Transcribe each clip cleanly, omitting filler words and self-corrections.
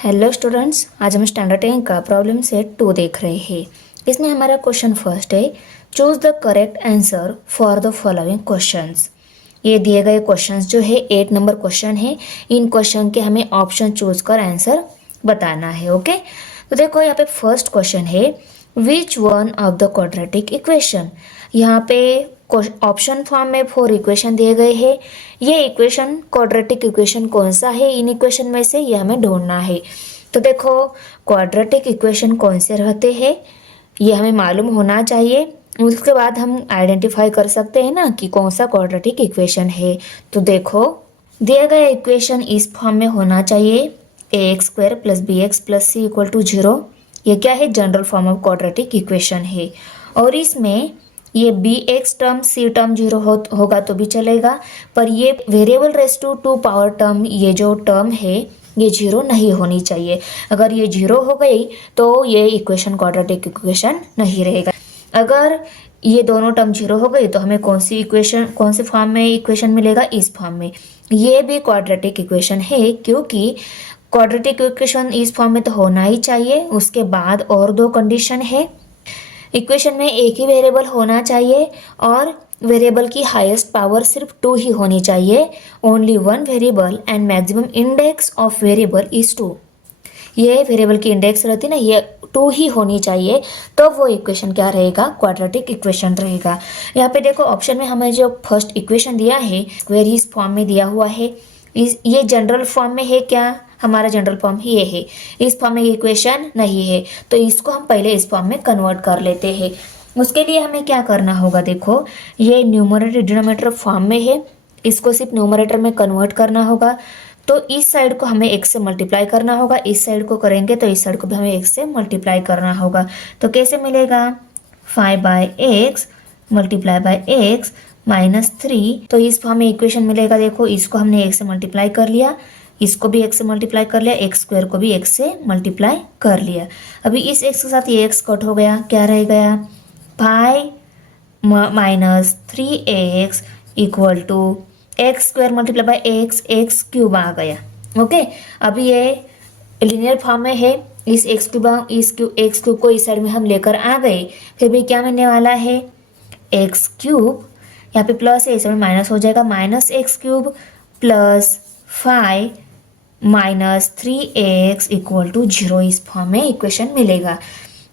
Hello students, आज हम standard 10 का प्रॉब्लम सेट 2 देख रहे हैं। इसमें हमारा क्वेश्चन फर्स्ट है, choose the correct answer for the following questions. ये दिए गए क्वेश्चंस जो है 8 नंबर क्वेश्चन है। इन क्वेश्चन के हमें ऑप्शन चूज कर आंसर बताना है। ओके, तो देखो यहाँ पे फर्स्ट क्वेश्चन है, which one of the quadratic equation. यहाँ पे ऑप्शन फॉर्म में 4 इक्वेशन दिए गए हैं। ये इक्वेशन क्वाड्रेटिक इक्वेशन कौन सा है इन इक्वेशन में से, ये हमें ढूंढना है। तो देखो क्वाड्रेटिक इक्वेशन कौन से रहते हैं ये हमें मालूम होना चाहिए। उसके बाद हम आइडेंटिफाई कर सकते हैं ना कि कौन सा क्वाड्रेटिक इक्वेशन है। तो देखो दिया गया इक्वेशन इस फॉर्म में होना चाहिए, ax² + bx + c = 0। ये क्या है, general form of quadratic equation है। और इसमें ये bx टर्म c टर्म 0 होगा तो भी चलेगा, पर ये variable raise to 2 power term, ये जो टर्म है ये 0 नहीं होनी चाहिए। अगर ये 0 हो गई तो ये इक्वेशन क्वाड्रेटिक इक्वेशन नहीं रहेगा। अगर ये दोनों टर्म 0 हो गई तो हमें कौन से फॉर्म में इक्वेशन मिलेगा, इस फॉर्म में। ये भी क्वाड्रेटिक इक्वेशन है क्योंकि क्वाड्रेटिक इक्वेशन इस फॉर्म में तो होना ही चाहिए। उसके बाद और 2 कंडीशन है, इक्वेशन में एक ही वेरिएबल होना चाहिए और वेरिएबल की हाईएस्ट पावर सिर्फ 2 ही होनी चाहिए। Only 1 variable and maximum index of variable is 2। ये वेरिएबल की इंडेक्स रहती है ना, ये 2 ही होनी चाहिए, तो वो इक्वेशन क्या रहेगा, क्वाड्रेटिक इक्वेशन रहेगा। यहाँ पे देखो ऑप्शन में हमें जो फर्स्ट इक्वेशन दिया है स्क्वायर ही इस फॉर्म में दिया हुआ है। ये जनरल फॉर्म में है क्या, हमारा जनरल फॉर्म ही ये है। इस फॉर्म में इक्वेशन नहीं है तो इसको हम पहले इस फॉर्म में कन्वर्ट कर लेते हैं। उसके लिए हमें क्या करना होगा, देखो ये न्यूमरेटर डिनोमिनेटर फॉर्म में है, इसको सिर्फ न्यूमरेटर में कन्वर्ट करना होगा। तो इस साइड को हमें x से मल्टीप्लाई करना होगा, इस साइड को करेंगे तो इस साइड को भी हमें x से मल्टीप्लाई करना होगा। तो कैसे मिलेगा, 5/x × x -3। तो इस फॉर्म में इक्वेशन मिलेगा। देखो इसको हमने x से मल्टीप्लाई कर लिया, इसको भी x से मल्टीप्लाई कर लिया, x² को भी x से मल्टीप्लाई कर लिया। अभी इस x के साथ ये x कट हो गया, क्या रह गया, 5 - 3x = x² × x³ आ गया। ओके, अभी ये लीनियर फॉर्म में है, इस x³ को इस साइड में हम लेकर आ गए, फिर भी क्या मिलने वाला है, x³, यहाँ पे प्लस है, इसमें माइनस हो जाएगा, -x³ + 5 - 3x = 0। इस फॉर्म में इक्वेशन मिलेगा।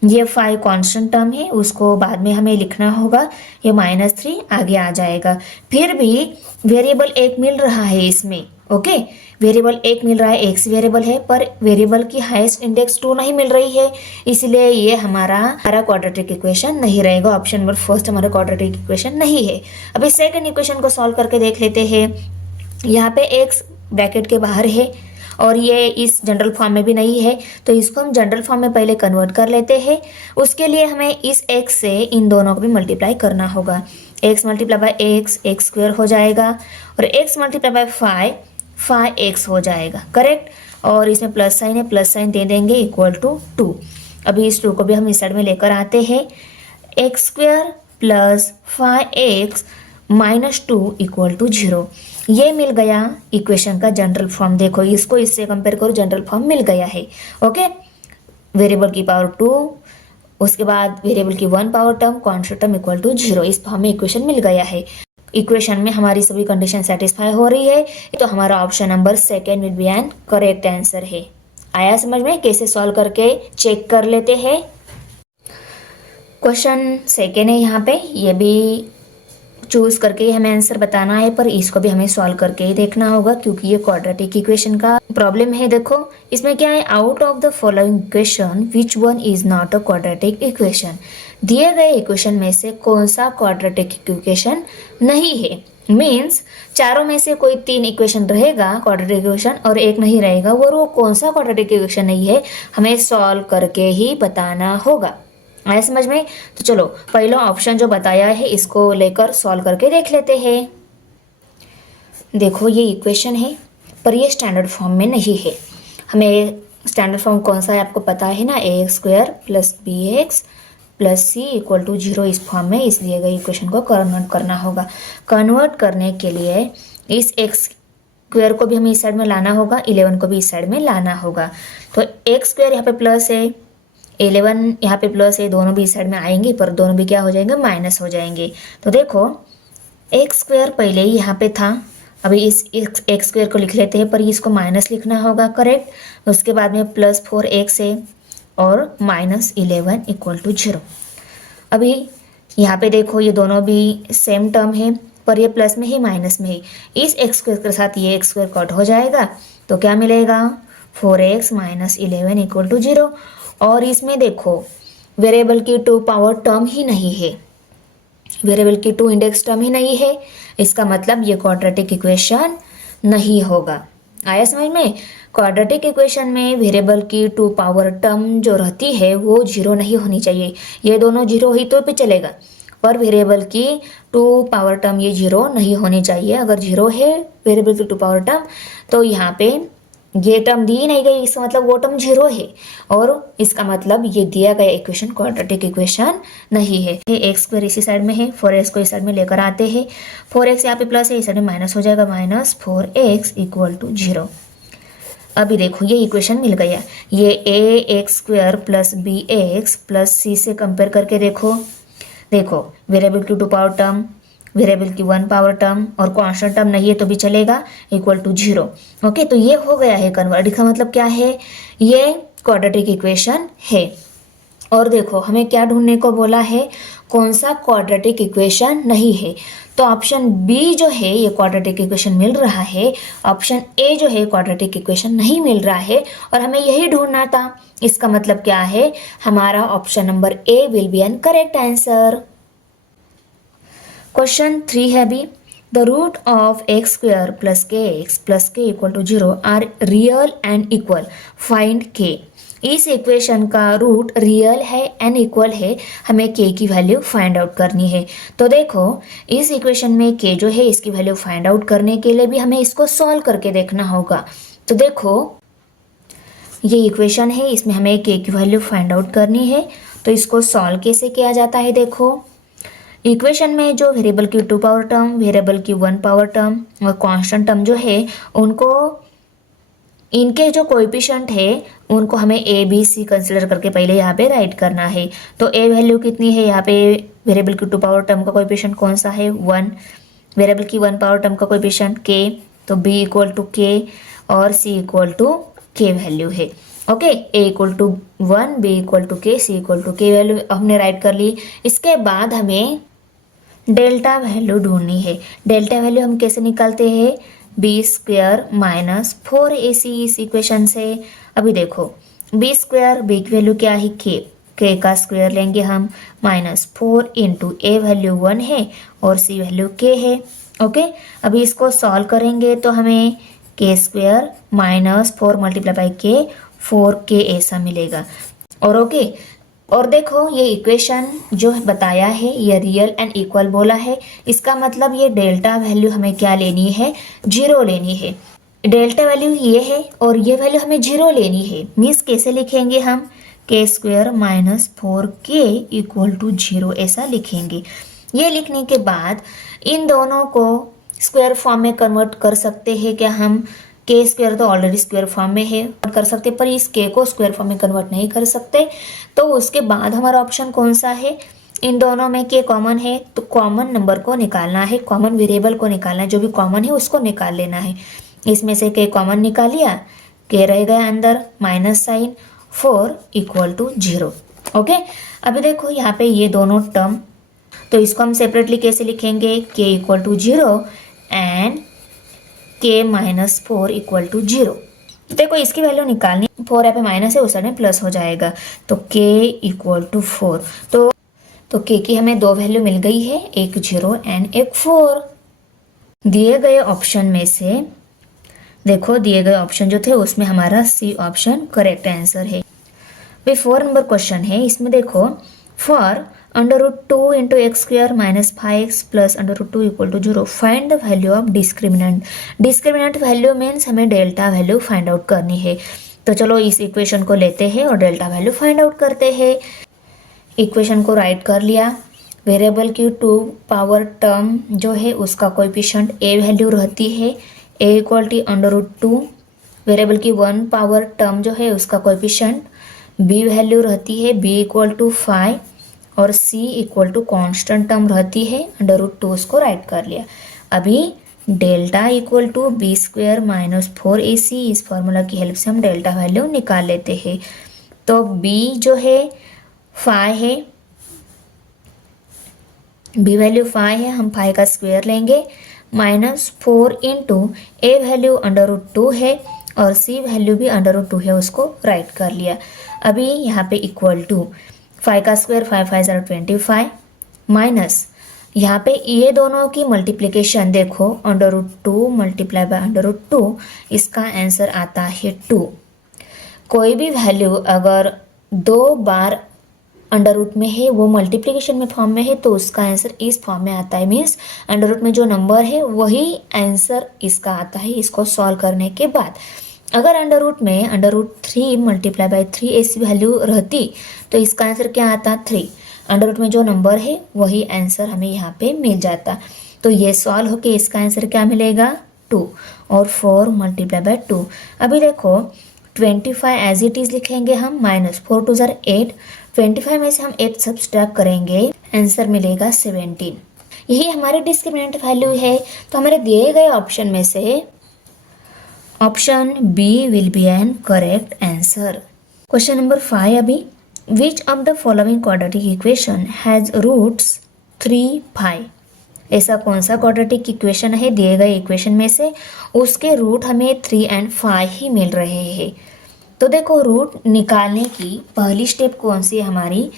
ये 5 कांस्टेंट टर्म है, उसको बाद में हमें लिखना होगा, ये -3 आगे आ जाएगा। फिर भी वेरिएबल एक मिल रहा है इसमें। ओके, वेरिएबल एक मिल रहा है, x वेरिएबल है, पर वेरिएबल की हाईएस्ट इंडेक्स 2 नहीं मिल रही है, इसलिए ये हमारा क्वाड्रेटिक इक्वेशन नहीं रहेगा। ऑप्शन नंबर फर्स्ट हमारा क्वाड्रेटिक इक्वेशन नहीं है। अभी सेकंड इक्वेशन को सॉल्व करके देख लेते हैं। यहाँ पे x ब्रैकेट के बाहर है और ये इस जनरल फॉर्म में भी नहीं है, तो इसको हम जनरल फॉर्म में पहले कन्वर्ट कर लेते हैं। उसके लिए हमें इस x से इन दोनों को भी मल्टीप्लाई करना होगा। x × x x² हो जाएगा और x × 5 5x हो जाएगा, करेक्ट। और इसमें प्लस साइन है, प्लस साइन दे देंगे = 2। अभी इस 2 को भी हम इस साइड में लेकर आते हैं, x² + 5x - 2 = 0। ये मिल गया इक्वेशन का जनरल फॉर्म। देखो इसको इससे कंपेयर करो, जनरल फॉर्म मिल गया है। ओके, वेरिएबल की पावर 2, उसके बाद वेरिएबल की 1 पावर टर्म, कांस्टेंट टर्म = 0। इस फॉर्म में इक्वेशन मिल गया है। इक्वेशन में हमारी सभी कंडीशन सेटिस्फाई हो रही है, तो हमारा option number second will be an correct answer है। आया समझ में, कैसे सॉल्व करके चेक कर लेते हैं। क्वेश्चन सेकेंड है, यहाँ पे ये भी चूज करके ही हमें आंसर बताना है, पर इसको भी हमें सॉल्व करके ही देखना होगा क्योंकि ये क्वाड्रेटिक इक्वेशन का प्रॉब्लम है। देखो इसमें क्या है, out of the following equation which one is not a quadratic equation. दिए गए इक्वेशन में से कौन सा क्वाड्रेटिक इक्वेशन नहीं है, मीन्स चारों में से कोई 3 इक्वेशन रहेगा क्वाड्रेटिक इक्वेशन और एक नहीं रहेगा, वो कौन सा क्वाड्रेटिक इक्वेशन नहीं है हमें सॉल्व करके ही बताना होगा। आया समझ में। तो चलो पहला ऑप्शन जो बताया है इसको लेकर सॉल्व करके देख लेते हैं। देखो ये इक्वेशन है पर ये स्टैंडर्ड फॉर्म में नहीं है। हमें स्टैंडर्ड फॉर्म कौन सा है आपको पता है ना, ax² + bx + c = 0 इस फॉर्म में इस दिए गए इक्वेशन को कन्वर्ट करना होगा। कन्वर्ट करने के लिए इस x स्क्वायर को भी हमें इस साइड में लाना होगा, 11 को भी इस साइड में लाना होगा। तो एक्स स्क्वायर यहाँ पे प्लस है, 11 यहाँ पे प्लस है, दोनों भी इस साइड में आएंगे पर दोनों भी क्या हो जाएंगे, माइनस हो जाएंगे। तो देखो एक्स स्क्वायर पहले ही यहाँ पे था, अभी इस एक्स स्क्वायर को लिख लेते हैं पर इसको माइनस लिखना होगा, करेक्ट। उसके बाद में प्लस 4x है और माइनस 11 इक्वल टू 0। अभी यहाँ पे देखो ये दोनों भी सेम टर्म है पर ये प्लस में ही माइनस में ही, इस एक्स स्क्वायर के साथ ये एक्स स्क्वायर कट हो जाएगा तो क्या मिलेगा, 4x माइनस 11 इक्वल टू 0। और इसमें देखो वेरिएबल की 2 पावर टर्म ही नहीं है, वेरिएबल की 2 इंडेक्स टर्म ही नहीं है, इसका मतलब ये क्वाड्रेटिक इक्वेशन नहीं होगा। आया समझ में? क्वाड्रेटिक इक्वेशन में वेरिएबल की 2 पावर टर्म जो रहती है वो 0 नहीं होनी चाहिए, ये दोनों 0 ही तो भी चलेगा पर वेरिएबल की 2 पावर टर्म ये 0 नहीं होनी चाहिए। अगर 0 है वेरिएबल की 2 पावर टर्म तो यहाँ पे ये टर्म दी नहीं गई, इसका मतलब वो टर्म 0 है और इसका मतलब ये दिया गया इक्वेशन क्वाड्रेटिक इक्वेशन नहीं है। एक्स स्क्वायर इसी साइड में है, 4x को इस साइड में लेकर आते हैं, 4x यहाँ पे प्लस है, इस साइड में माइनस हो जाएगा, माइनस 4x इक्वल टू 0। अभी देखो ये इक्वेशन मिल गया, ये ax square plus bx plus c से कंपेयर करके देखो, देखो वेरिएबल की 2 पावर टर्म, वेरिएबल की 1 पावर टर्म और कांस्टेंट टर्म नहीं है तो भी चलेगा, इक्वल टू 0। ओके, तो ये हो गया है कन्वर्ट। इसका मतलब क्या है, ये क्वाड्रेटिक इक्वेशन है। और देखो हमें क्या ढूंढने को बोला है, कौन सा क्वाड्रेटिक इक्वेशन नहीं है। तो ऑप्शन बी जो है ये क्वाड्रेटिक इक्वेशन मिल रहा है, ऑप्शन ए जो है क्वाड्रेटिक इक्वेशन नहीं मिल रहा है और हमें यही ढूंढना था। इसका मतलब क्या है, हमारा option number A will be an correct answer. Question 3 है अभी, the root of x square plus k x plus k equal to 0 are real and equal, find k. इस इक्वेशन का रूट रियल है एंड इक्वल है, हमें के की value find out करनी है। तो देखो इस इक्वेशन में के जो है इसकी वैल्यू फाइंड आउट करने के लिए भी हमें इसको सॉल्व करके देखना होगा। तो देखो ये इक्वेशन है, इसमें हमें के की वैल्यू फाइंड आउट करनी है। तो इसको सॉल्व कैसे किया जाता है, देखो इक्वेशन में जो वेरिएबल की 2 पावर टर्म, वेरिएबल की 1 पावर टर्म और कांस्टेंट टर्म जो है उनको, इनके जो कोएफिशिएंट है उनको हमें ए बी सी कंसिडर करके पहले यहाँ पे राइट करना है। तो ए वैल्यू कितनी है, यहाँ पे वेरिएबल की 2 पावर टर्म का कोएफिशिएंट कौन सा है, 1, वेरिएबल की 1 पावर टर्म का कोएफिशिएंट के, तो बी इक्वल टू के और c equal to k value है। Okay, a equal to 1, b equal to k, c equal to k value हमने राइट कर ली। इसके बाद हमें डेल्टा वैल्यू ढूंढनी है। डेल्टा वैल्यू हम कैसे निकालते हैं, बी स्क्वायर माइनस 4ac इस इक्वेशन से। अभी देखो बी स्क्वायर, बी की वैल्यू क्या है, के का स्क्वायर लेंगे हम, माइनस 4 इंटू ए वैल्यू 1 है और सी वैल्यू के है। ओके, अभी इसको सॉल्व करेंगे तो हमें के स्क्वायर माइनस 4 मल्टीप्लाई बाई के, 4k ऐसा मिलेगा। और ओके, और देखो ये इक्वेशन जो बताया है ये रियल एंड इक्वल बोला है, इसका मतलब ये डेल्टा वैल्यू हमें क्या लेनी है, 0 लेनी है। डेल्टा वैल्यू ये है और ये वैल्यू हमें 0 लेनी है। मीन्स कैसे लिखेंगे हम, के square minus 4k equal to 0 ऐसा लिखेंगे। ये लिखने के बाद इन दोनों को स्क्वायर फॉर्म में कन्वर्ट कर सकते हैं क्या हम, के स्क्वायर तो ऑलरेडी स्क्वायर फॉर्म में है कर सकते, पर इस के को स्क्वायर फॉर्म में कन्वर्ट नहीं कर सकते। तो उसके बाद हमारा ऑप्शन कौन सा है, इन दोनों में के कॉमन है तो कॉमन नंबर को निकालना है, कॉमन वेरिएबल को निकालना है, जो भी कॉमन है उसको निकाल लेना है। इसमें से के कॉमन निकाल लिया, के रह गया अंदर, minus sign, 4 equal to 0। Okay, अभी देखो यहाँ पे ये दोनों टर्म, तो इसको हम सेपरेटली कैसे लिखेंगे, के इक्वल टू 0 एंड के माइनस 4 इक्वल टू 0। देखो इसकी वैल्यू निकालनी, 4 यहाँ पे माइनस है उस साइड में प्लस हो जाएगा, तो के इक्वल टू 4। तो के की हमें 2 वैल्यू मिल गई है, एक 0 एंड एक 4। दिए गए ऑप्शन में से देखो, दिए गए ऑप्शन जो थे उसमें हमारा सी ऑप्शन करेक्ट आंसर है। भाई 4 नंबर क्वेश्चन है, इसमें देखो four under root 2 into x square minus 5x plus under root 2 equal to 0 find the value of discriminant. Discriminant value means हमें डेल्टा वैल्यू फाइंड आउट करनी है। तो चलो इस इक्वेशन को लेते हैं और डेल्टा वैल्यू फाइंड आउट करते हैं। इक्वेशन को राइट कर लिया, वेरिएबल की 2 पावर टर्म जो है उसका कोएफिशिएंट ए वैल्यू रहती है, ए इक्वल टू √2, वेरिएबल की 1 पावर टर्म जो है उसका कोएफिशिएंट, बी वैल्यू रहती है बी इक्वल टू 5 और c equal to constant term रहती है √2, उसको राइट कर लिया। अभी delta equal to b square minus 4ac, इस फॉर्मूला की हेल्प से हम डेल्टा वैल्यू निकाल लेते हैं। तो बी जो है 5 है, बी वैल्यू 5 है, हम 5 का स्क्वायर लेंगे, -4 इंटू ए वैल्यू √2 है और सी वैल्यू भी √2 है, उसको राइट कर लिया। अभी यहाँ पे इक्वल टू 5 का स्क्वायर 5 5 25 माइनस यहाँ पे ये दोनों की मल्टीप्लिकेशन देखो √2 मल्टीप्लाई बाय √2, इसका आंसर आता है 2। कोई भी वैल्यू अगर 2 बार अंडर में है, वो मल्टीप्लिकेशन में फॉर्म में है, तो उसका आंसर इस फॉर्म में आता है। मीन्स अंडर में जो नंबर है वही आंसर इसका आता है इसको सॉल्व करने के बाद। अगर अंडर में √3 मल्टीप्लाई बाय 3 ऐसी वैल्यू रहती तो इसका आंसर क्या आता 3। अंडर में जो नंबर है वही आंसर हमें यहाँ पे मिल जाता। तो ये सॉल्व होके इसका आंसर क्या मिलेगा 2 और 4 मल्टीप्लाई बाय 2। अभी देखो 25 एज इट इज लिखेंगे हम, -4 2 ज़ार 8, 25 में से हम 8 सब्सट्रैक्ट करेंगे, आंसर मिलेगा 17। यही हमारे डिस्क्रिमिनेंट वैल्यू है। तो हमारे दिए गए ऑप्शन में से option b will be an correct answer. Question number 5 अभी, which of the following quadratic equation has roots 3 5। ऐसा कौन सा क्वाड्रेटिक इक्वेशन है दिए गए इक्वेशन में से उसके रूट हमें 3 और 5 ही मिल रहे हैं। तो देखो रूट निकालने की पहली स्टेप कौन सी है हमारी,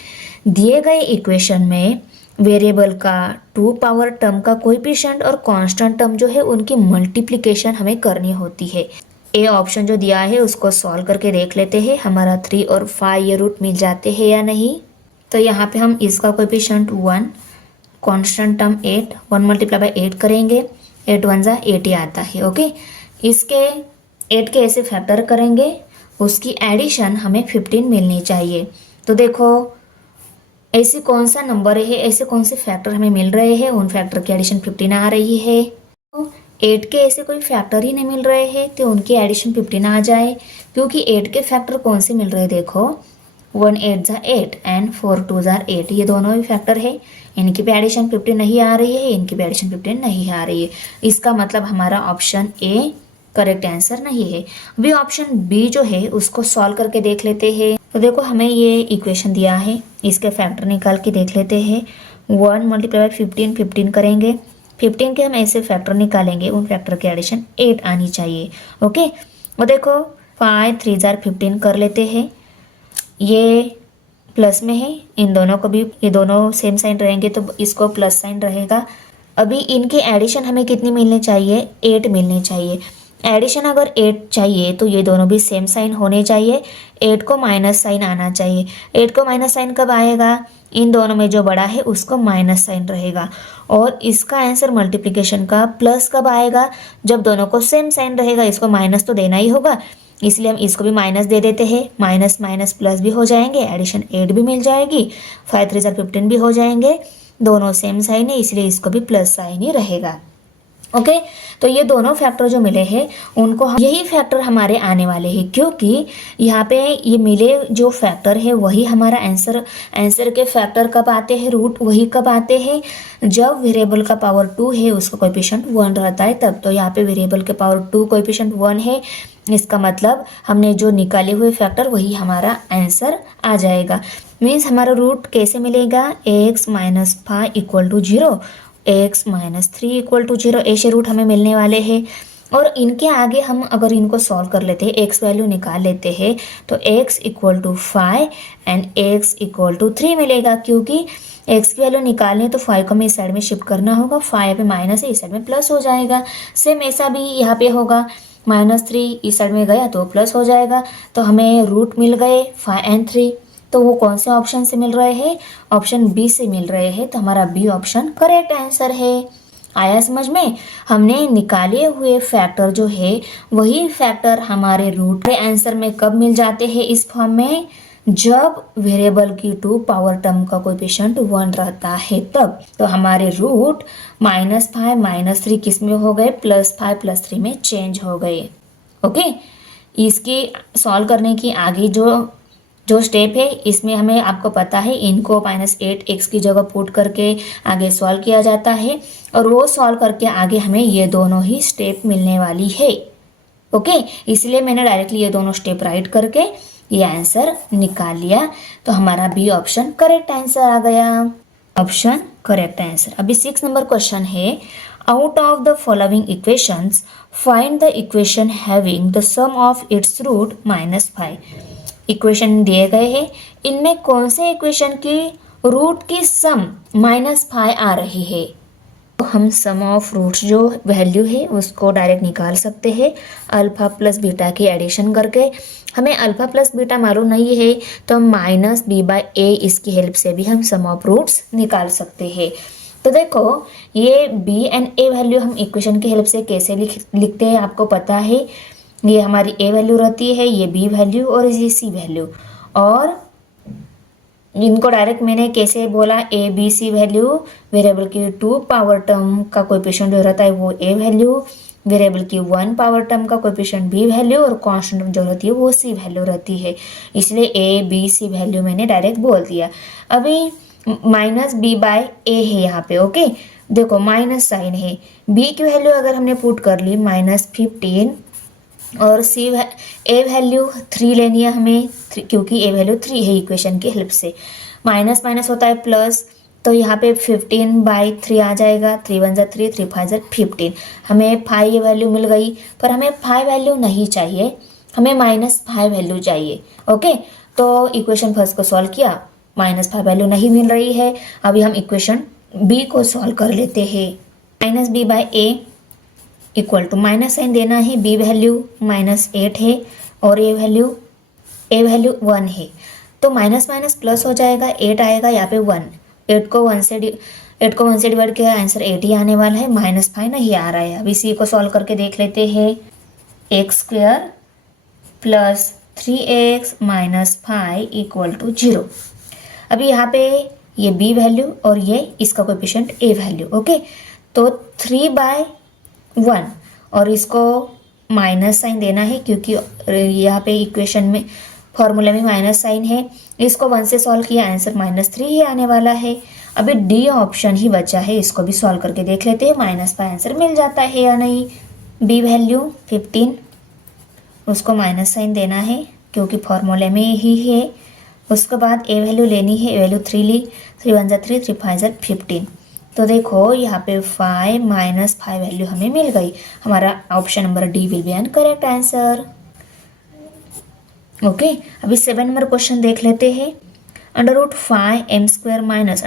दिए गए इक्वेशन में वेरिएबल का 2 पावर टर्म का कोएफिशिएंट और कांस्टेंट टर्म जो है उनकी मल्टीप्लिकेशन हमें करनी होती है। ए ऑप्शन जो दिया है उसको सॉल्व करके देख लेते हैं हमारा 3 और 5 ये रूट मिल जाते हैं या नहीं। तो यहाँ पे हम इसका coefficient 1, constant term 8, 1 multiply bye 8 करेंगे, 8 1 ज़ा 8 ही आता है। ओके, इसके 8 के ऐसे फैक्टर करेंगे, उसकी एडिशन हमें 15 मिलनी चाहिए। तो देखो ऐसी कौन सा नंबर है, ऐसे कौन से फैक्टर हमें मिल रहे हैं, उन फैक्टर की एडिशन 15 आ रही है। तो 8 के ऐसे कोई फैक्टर ही नहीं मिल रहे हैं तो उनकी एडिशन 15 आ जाए, क्योंकि 8 के फैक्टर कौन से मिल रहे हैं देखो 1 8 ज़ा 8 एंड 4 2 ज़ा 8, ये दोनों ही फैक्टर है। इनकी भी एडिशन 15 नहीं आ रही है, इनकी भी एडिशन 15 नहीं आ रही है। इसका मतलब हमारा ऑप्शन ए करेक्ट आंसर नहीं है। अभी ऑप्शन बी जो है उसको सॉल्व करके देख लेते हैं। तो देखो हमें ये इक्वेशन दिया है, इसके फैक्टर निकाल के देख लेते हैं। 1 मल्टीप्लाई बाय 15, 15 करेंगे, 15 के हम ऐसे फैक्टर निकालेंगे, उन फैक्टर की एडिशन 8 आनी चाहिए। ओके, और देखो 5 3 ज़ार 15 कर लेते हैं, ये प्लस में है, इन दोनों को भी, ये दोनों सेम साइन रहेंगे तो इसको प्लस साइन रहेगा। अभी इनकी एडिशन हमें कितनी मिलनी चाहिए 8 मिलनी चाहिए। एडिशन अगर 8 चाहिए तो ये दोनों भी सेम साइन होने चाहिए, 8 को माइनस साइन आना चाहिए। 8 को माइनस साइन कब आएगा, इन दोनों में जो बड़ा है उसको माइनस साइन रहेगा। और इसका आंसर मल्टीप्लिकेशन का प्लस कब आएगा, जब दोनों को सेम साइन रहेगा, इसको माइनस तो देना ही होगा, इसलिए हम इसको भी माइनस दे देते हैं। माइनस माइनस प्लस भी हो जाएंगे, एडिशन 8 भी मिल जाएगी, 5 3 ज़ार 15 भी हो जाएंगे, दोनों सेम साइन है इसलिए इसको भी प्लस साइन ही रहेगा। ओके, तो ये दोनों फैक्टर जो मिले हैं उनको यही फैक्टर हमारे आने वाले हैं, क्योंकि यहाँ पे ये मिले जो फैक्टर है वही हमारा आंसर के फैक्टर कब आते हैं, रूट वही कब आते हैं जब वेरिएबल का पावर 2 है उसका कोएफिशिएंट 1 रहता है तब। तो यहाँ पे वेरिएबल के पावर 2 कोएफिशिएंट 1 है, इसका मतलब हमने जो निकाले हुए फैक्टर वही हमारा आंसर आ जाएगा। मीन्स हमारा रूट कैसे मिलेगा, ax minus 5 equal to 0, ax minus 3 equal to 0, ऐसे रूट हमें मिलने वाले हैं। और इनके आगे हम अगर इनको सॉल्व कर लेते हैं, x वैल्यू निकाल लेते हैं, तो x equal to 5 and x equal to 3 मिलेगा, क्योंकि x की वैल्यू निकालनी है तो 5 को हमें इस साइड में शिफ्ट करना होगा, 5 पे माइनस है इस साइड में प्लस हो जाएगा। सेम ऐसा भी यहाँ पे होगा, -3 इस साइड में गया तो प्लस हो जाएगा। तो हमें रूट मिल गए 5 एंड 3, तो वो कौन से ऑप्शन से मिल रहे हैं, ऑप्शन बी से मिल रहे हैं। तो हमारा बी ऑप्शन करेक्ट आंसर है। आया समझ में, हमने निकाले हुए फैक्टर जो है वही फैक्टर हमारे रूट के आंसर में कब मिल जाते हैं इस फॉर्म में, जब वेरिएबल की टू पावर टर्म का कोएफिशिएंट 1 रहता है तब। तो हमारे रूट -5 -3 किस में हो गए, +5 +3 में चेंज हो गए। ओके, इसकी सॉल्व करने की आगे जो स्टेप है इसमें हमें आपको पता है इनको -8x की जगह पुट करके आगे सॉल्व किया जाता है और वो सॉल्व करके आगे हमें ये दोनों ही स्टेप मिलने वाली है। ओके, इसलिए मैंने डायरेक्टली ये दोनों स्टेप राइट करके ये आंसर निकाल लिया। तो हमारा बी ऑप्शन करेक्ट आंसर आ गया। Option correct answer. अभी 6 नंबर क्वेश्चन है, out of the following equations find the equation having the sum of its root -5। Equation दिए गए हैं, इनमें कौन से इक्वेशन की रूट की सम -5 आ रही है। तो हम सम ऑफ रूट्स जो वैल्यू है उसको डायरेक्ट निकाल सकते हैं अल्फा प्लस बीटा की एडिशन करके। हमें अल्फा प्लस बीटा मालूम नहीं है तो हम -b/a इसकी हेल्प से भी हम सम ऑफ रूट्स निकाल सकते हैं। तो देखो ये b एंड a वैल्यू हम इक्वेशन की हेल्प से कैसे लिखते हैं आपको पता है। ये हमारी a वैल्यू रहती है, ये b वैल्यू और ये c वैल्यू, और इनको डायरेक्ट मैंने कैसे बोला, a b c value, variable की 2 पावर टर्म का कोएफिशिएंट जो रहता है वो ए वैल्यू, वेरिएबल की 1 पावर टर्म का कोएफिशिएंट बी वैल्यू और कांस्टेंट जो रहती है वो सी वैल्यू रहती है। इसलिए ए बी सी वैल्यू मैंने डायरेक्ट बोल दिया। अभी -b/a है यहाँ पे। ओके, देखो माइनस साइन है, b की वैल्यू अगर हमने पुट कर ली -15 और ए वैल्यू 3 लेनी है हमें, क्योंकि ए वैल्यू 3 है इक्वेशन की हेल्प से। माइनस माइनस होता है प्लस, तो यहाँ पे 15/3 आ जाएगा। 3 1 3, 3 5 15। हमें 5 ये वैल्यू मिल गई, पर हमें 5 वैल्यू नहीं चाहिए, हमें -5 वैल्यू चाहिए। ओके, तो इक्वेशन फर्स्ट को सॉल्व किया, -5 वैल्यू नहीं मिल रही है। अभी हम इक्वेशन बी को सॉल्व कर लेते हैं। -b/a equal to minus sign देना है, b वैल्यू -8 है और a वैल्यू 1 है, तो माइनस माइनस प्लस हो जाएगा, 8 आएगा यहाँ पे 1। 8 को 1 से डिवाइड किया, आंसर 8 ही आने वाला है, -5 नहीं आ रहा है। अभी c को सॉल्व करके देख लेते हैं। x² + 3x - 5 = 0। अभी यहाँ पे ये b वैल्यू और ये इसका कोएफिशिएंट a वैल्यू। ओके, तो 3/1 और इसको माइनस साइन देना है क्योंकि यहाँ पे इक्वेशन में फॉर्मूले में माइनस साइन है। इसको 1 से सॉल्व किया, आंसर -3 ही आने वाला है। अभी डी ऑप्शन ही बचा है, इसको भी सॉल्व करके देख लेते हैं -5 आंसर मिल जाता है या नहीं। बी वैल्यू 15, उसको माइनस साइन देना है क्योंकि फॉर्मूले में ही है। उसके बाद ए वैल्यू लेनी है, ए वैल्यू 3 ली, 3 1 3, 3 5 15। तो देखो यहाँ पे 5 -5 वैल्यू हमें मिल गई। हमारा option number d will be an correct answer. Okay, अभी 7 नंबर क्वेश्चन देख लेते हैं। √5m² -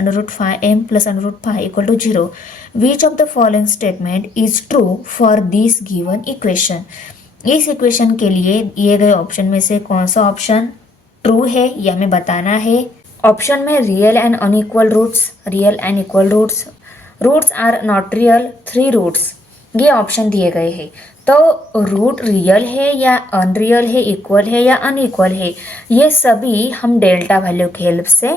√5m + √5 = 0। Which of the following statement is true for this given equation. इस इक्वेशन के लिए दिए गए ऑप्शन में से कौन सा ऑप्शन ट्रू है यह हमें बताना है। ऑप्शन में real and unequal roots, real and equal roots, roots are not real, 3 roots, ये ऑप्शन दिए गए हैं। तो रूट रियल है या अनरियल है, इक्वल है या अनइक्वल है, ये सभी हम डेल्टा वैल्यू की हेल्प से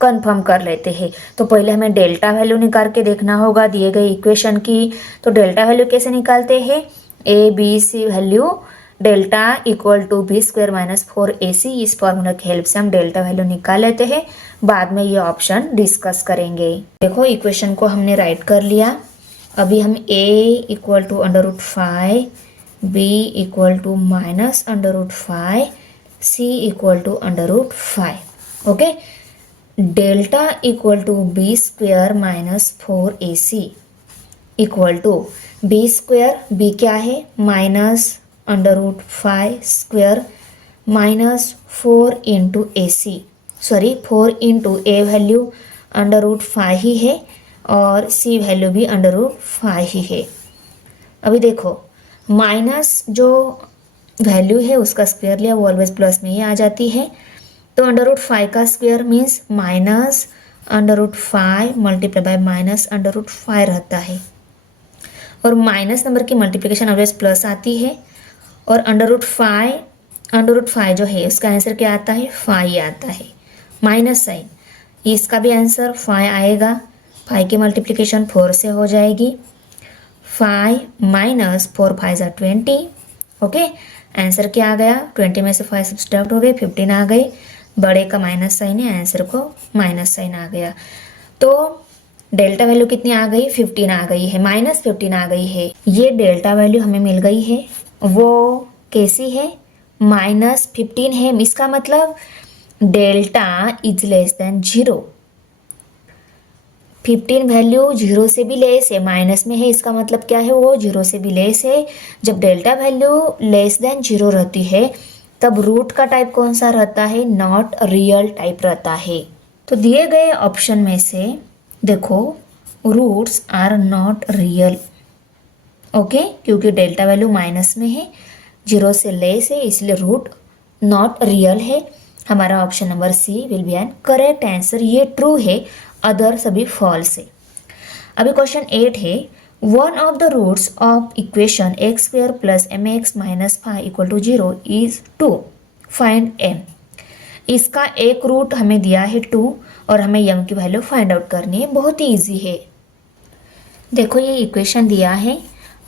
कंफर्म कर लेते हैं। तो पहले हमें डेल्टा वैल्यू निकाल के देखना होगा दिए गए इक्वेशन की। तो डेल्टा वैल्यू कैसे निकालते हैं, a b c value delta = b² - 4ac, इस फॉर्मूला की हेल्प से हम डेल्टा वैल्यू निकाल लेते हैं। बाद में ये ऑप्शन डिस्कस करेंगे। देखो इक्वेशन को हमने राइट कर लिया। अभी हम a = √5, b = -√5, c = √5। Okay, delta = b² - 4ac = b², b क्या है, -√5² -4 × ac, सॉरी 4 × a वैल्यू √5 ही है और c वैल्यू भी √5 ही है। अभी देखो माइनस जो वैल्यू है उसका स्क्वायर लिया, वो ऑलवेज प्लस में ही आ जाती है। तो √5 का स्क्वायर मीन्स -√5 × -√5 रहता है, और माइनस नंबर की मल्टीप्लिकेशन ऑलवेज प्लस आती है, और √5 अंडर रूट 5 जो है उसका आंसर क्या आता है, 5 आता है। माइनस साइन, इसका भी आंसर 5 आएगा। 5 की मल्टीप्लिकेशन 4 से हो जाएगी। 5 माइनस 4 5 ज़ा 20। ओके, आंसर क्या आ गया, 20 में से 5 सब्सट्रैक्ट हो गए, 15 आ गई। बड़े का माइनस साइन है, आंसर को माइनस साइन आ गया। तो डेल्टा वैल्यू कितनी आ गई, 15 आ गई है, -15 आ गई है। ये डेल्टा वैल्यू हमें मिल गई है, वो कैसी है, -15 है। इसका मतलब delta is less than 0। 15 value 0 से भी लेस है, माइनस में है, इसका मतलब क्या है, वो 0 से भी लेस है। जब डेल्टा वैल्यू लेस देन 0 रहती है तब रूट का टाइप कौन सा रहता है, नॉट रियल टाइप रहता है। तो दिए गए ऑप्शन में से देखो roots are not real. Okay, क्योंकि डेल्टा वैल्यू माइनस में है, 0 से लेस है, इसलिए रूट नॉट रियल है। हमारा option number c will be an correct answer. ये ट्रू है, अदर सभी फॉल्स है। अभी क्वेश्चन 8 है, one of the roots of equation x square plus m x minus 5 equal to 0 is 2, find m. इसका एक रूट हमें दिया है 2 और हमें यम की वैल्यू फाइंड आउट करनी है। बहुत ही ईजी है। देखो ये इक्वेशन दिया है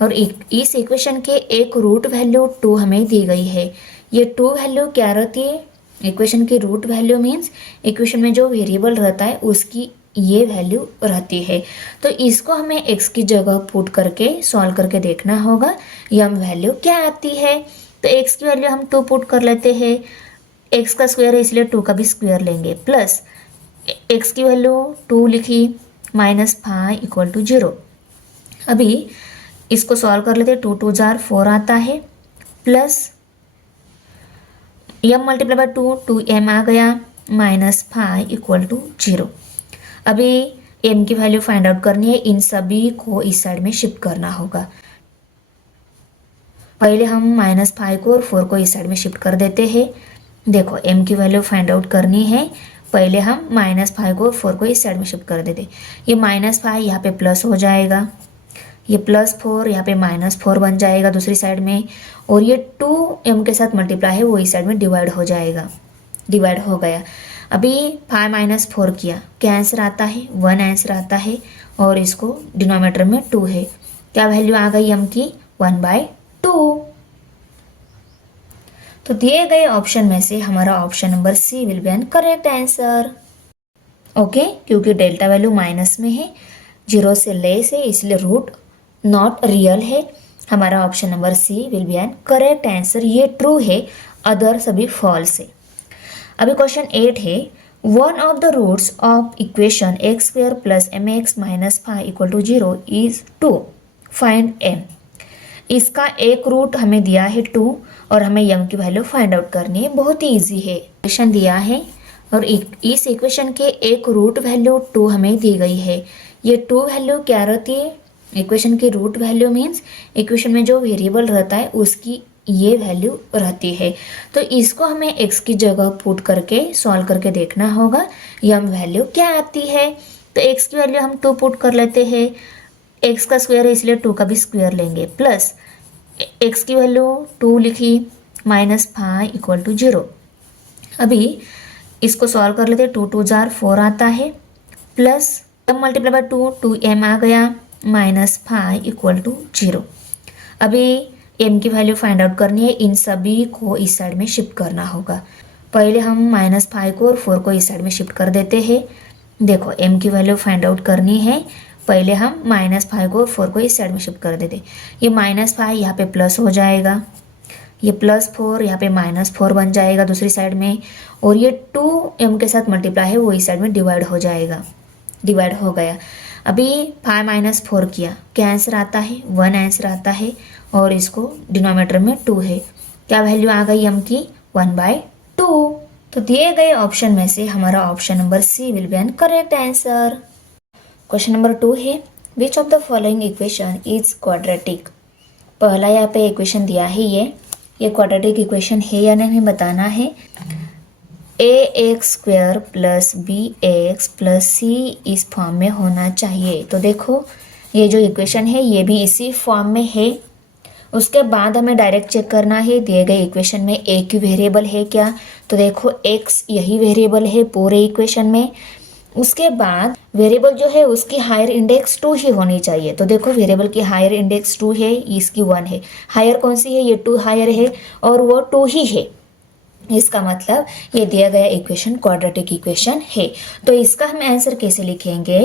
और इस इक्वेशन के एक रूट वैल्यू 2 हमें दी गई है। ये 2 वैल्यू क्या रहती है, इक्वेशन की रूट वैल्यू मीन्स इक्वेशन में जो वेरिएबल रहता है उसकी ये वैल्यू रहती है। तो इसको हमें x की जगह पुट करके सॉल्व करके देखना होगा यम वैल्यू क्या आती है। तो x की वैल्यू हम 2 पुट कर लेते हैं, x का स्क्वायर है इसलिए 2 का भी स्क्वायर लेंगे, प्लस x की वैल्यू 2 लिखी, -5 इक्वल टू 0। अभी इसको सॉल्व कर लेते, 2 2 जार 4 आता है, plus m multiply by 2 2m आ गया, -5 इक्वल टू 0। अभी m की वैल्यू फाइंड आउट करनी है, इन सभी को इस साइड में शिफ्ट करना होगा। पहले हम -5 को और 4 को इस साइड में शिफ्ट कर देते हैं। देखो m की वैल्यू फाइंड आउट करनी है, पहले हम -5 को और 4 को इस साइड में शिफ्ट कर देते। ये -5 यहाँ पे प्लस हो जाएगा, ये +4 यहाँ पे -4 बन जाएगा दूसरी साइड में, और ये 2m के साथ मल्टीप्लाई है वो इस साइड में डिवाइड हो जाएगा, डिवाइड हो गया। अभी 5 - 4 किया, क्या आंसर आता है, 1 आंसर आता है, और इसको डिनोमिनेटर में 2 है। क्या वैल्यू आ गई m की, 1/2। तो दिए गए ऑप्शन में से हमारा option number c will be an correct answer. Okay, क्योंकि डेल्टा वैल्यू माइनस में है, 0 से लेस है, इसलिए रूट नॉट रियल है। हमारा option number c will be an correct answer. ये ट्रू है, अदर सभी फॉल्स है। अभी क्वेश्चन 8 है, one of the roots of equation x square plus m x minus 5 equal to 0 is 2, find m. इसका एक रूट हमें दिया है 2 और हमें यम की वैल्यू फाइंड आउट करनी है। बहुत ही ईजी है, इक्वेशन दिया है और इस इक्वेशन के एक रूट वैल्यू 2 हमें दी गई है। ये 2 वैल्यू क्या रहती है, इक्वेशन की रूट वैल्यू मीन्स इक्वेशन में जो वेरिएबल रहता है उसकी ये वैल्यू रहती है। तो इसको हमें x की जगह पुट करके सॉल्व करके देखना होगा यम वैल्यू क्या आती है। तो x की वैल्यू हम 2 पुट कर लेते हैं, x का स्क्वायर है इसलिए 2 का भी स्क्वायर लेंगे, प्लस x की वैल्यू 2 लिखी, -5 इक्वल टू 0। अभी इसको सॉल्व कर लेते, 2 2 जार 4 आता है, plus m multiply by 2 2m आ गया, -5 इक्वल टू 0। अभी m की वैल्यू फाइंड आउट करनी है, इन सभी को इस साइड में शिफ्ट करना होगा। पहले हम -5 को और 4 को इस साइड में शिफ्ट कर देते हैं। देखो m की वैल्यू फाइंड आउट करनी है, पहले हम -5 को और 4 को इस साइड में शिफ्ट कर देते। ये -5 यहाँ पे प्लस हो जाएगा, ये +4 यहाँ पे -4 बन जाएगा दूसरी साइड में, और ये 2m के साथ मल्टीप्लाई है वो इस साइड में डिवाइड हो जाएगा, डिवाइड हो गया। अभी 5 - 4 किया, क्या आंसर आता है, 1 आंसर आता है, और इसको डिनोमिनेटर में 2 है। क्या वैल्यू आ गई m की, 1/2। तो दिए गए ऑप्शन में से हमारा option number c will be an correct answer. Question number 2 है, which of the following equation is quadratic. पहला यहाँ पे इक्वेशन दिया है, ये क्वाड्रेटिक इक्वेशन है या नहीं हमें बताना है। ax² plus bx plus c इस फॉर्म में होना चाहिए। तो देखो ये जो इक्वेशन है ये भी इसी फॉर्म में है, उसके बाद हमें डायरेक्ट चेक करना है दिए गए इक्वेशन में एक ही वेरिएबल है क्या। तो देखो x यही वेरिएबल है पूरे इक्वेशन में। उसके बाद वेरिएबल जो है उसकी हायर इंडेक्स 2 ही होनी चाहिए। तो देखो वेरिएबल की हायर इंडेक्स 2 है, इसकी 1 है। हायर कौन सी है, ये 2 हायर है और वो 2 ही है। इसका मतलब ये दिया गया इक्वेशन क्वाड्रेटिक इक्वेशन है। तो इसका हम आंसर कैसे लिखेंगे,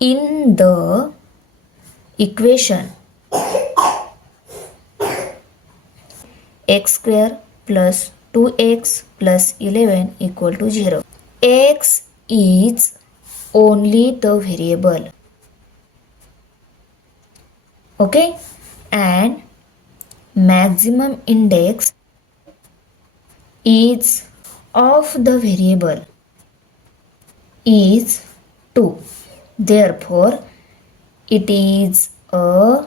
in the equation x square plus 2x plus 11 equal to 0। x is only the variable, okay, and maximum index is of the variable is 2, therefore it is a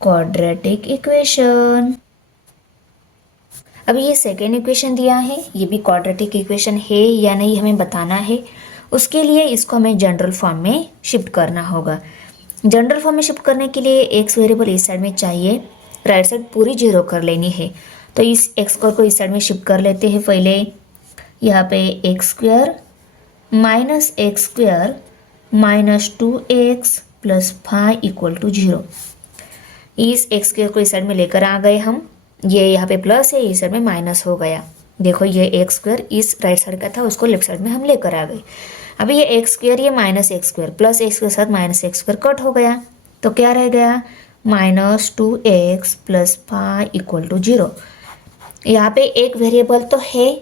quadratic equation। अभी ये second equation दिया है, ये भी quadratic equation है या नहीं हमें बताना है। उसके लिए इसको हमें जनरल फॉर्म में शिफ्ट करना होगा। जनरल फॉर्म में शिफ्ट करने के लिए एक्स वेरिएबल इस साइड में चाहिए, राइट साइड पूरी जीरो कर लेनी है। तो इस एक्स स्क्वायर को इस साइड में शिफ्ट कर लेते हैं पहले। यहाँ पे x square minus x square minus 2x plus 5 equal to 0। इस एक्स स्क्वायर को इस साइड में लेकर आ गए हम, ये यहाँ पे प्लस है, इस साइड में माइनस हो गया। देखो ये एक्स स्क्वायर इस राइट साइड का था, उसको लेफ्ट साइड में हम लेकर आ गए। अभी ये एक्स स्क्वायर, ये minus x square plus x के साथ माइनस एक्स स्क्वायर कट हो गया, तो क्या रह गया, minus 2x plus 5 equal to 0। यहाँ पे एक वेरिएबल तो है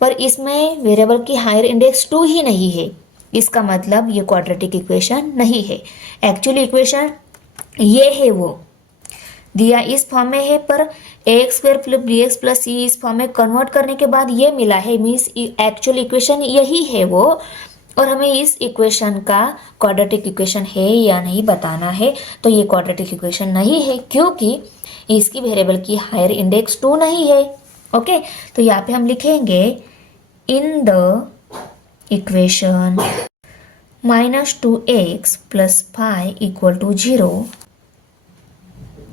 पर इसमें वेरिएबल की हायर इंडेक्स 2 ही नहीं है। इसका मतलब ये क्वाड्रेटिक इक्वेशन नहीं है। एक्चुअली इक्वेशन ये है, वो दिया इस फॉर्म में है, पर x square plus b x plus c इस फॉर्म में कन्वर्ट करने के बाद ये मिला है, मीन्स एक्चुअल इक्वेशन यही है वो। और हमें इस इक्वेशन का क्वाड्रेटिक इक्वेशन है या नहीं बताना है। तो ये क्वाड्रेटिक इक्वेशन नहीं है क्योंकि इसकी वेरिएबल की हायर इंडेक्स 2 नहीं है। ओके, तो यहाँ पे हम लिखेंगे in the equation minus 2x plus 5 equal to 0,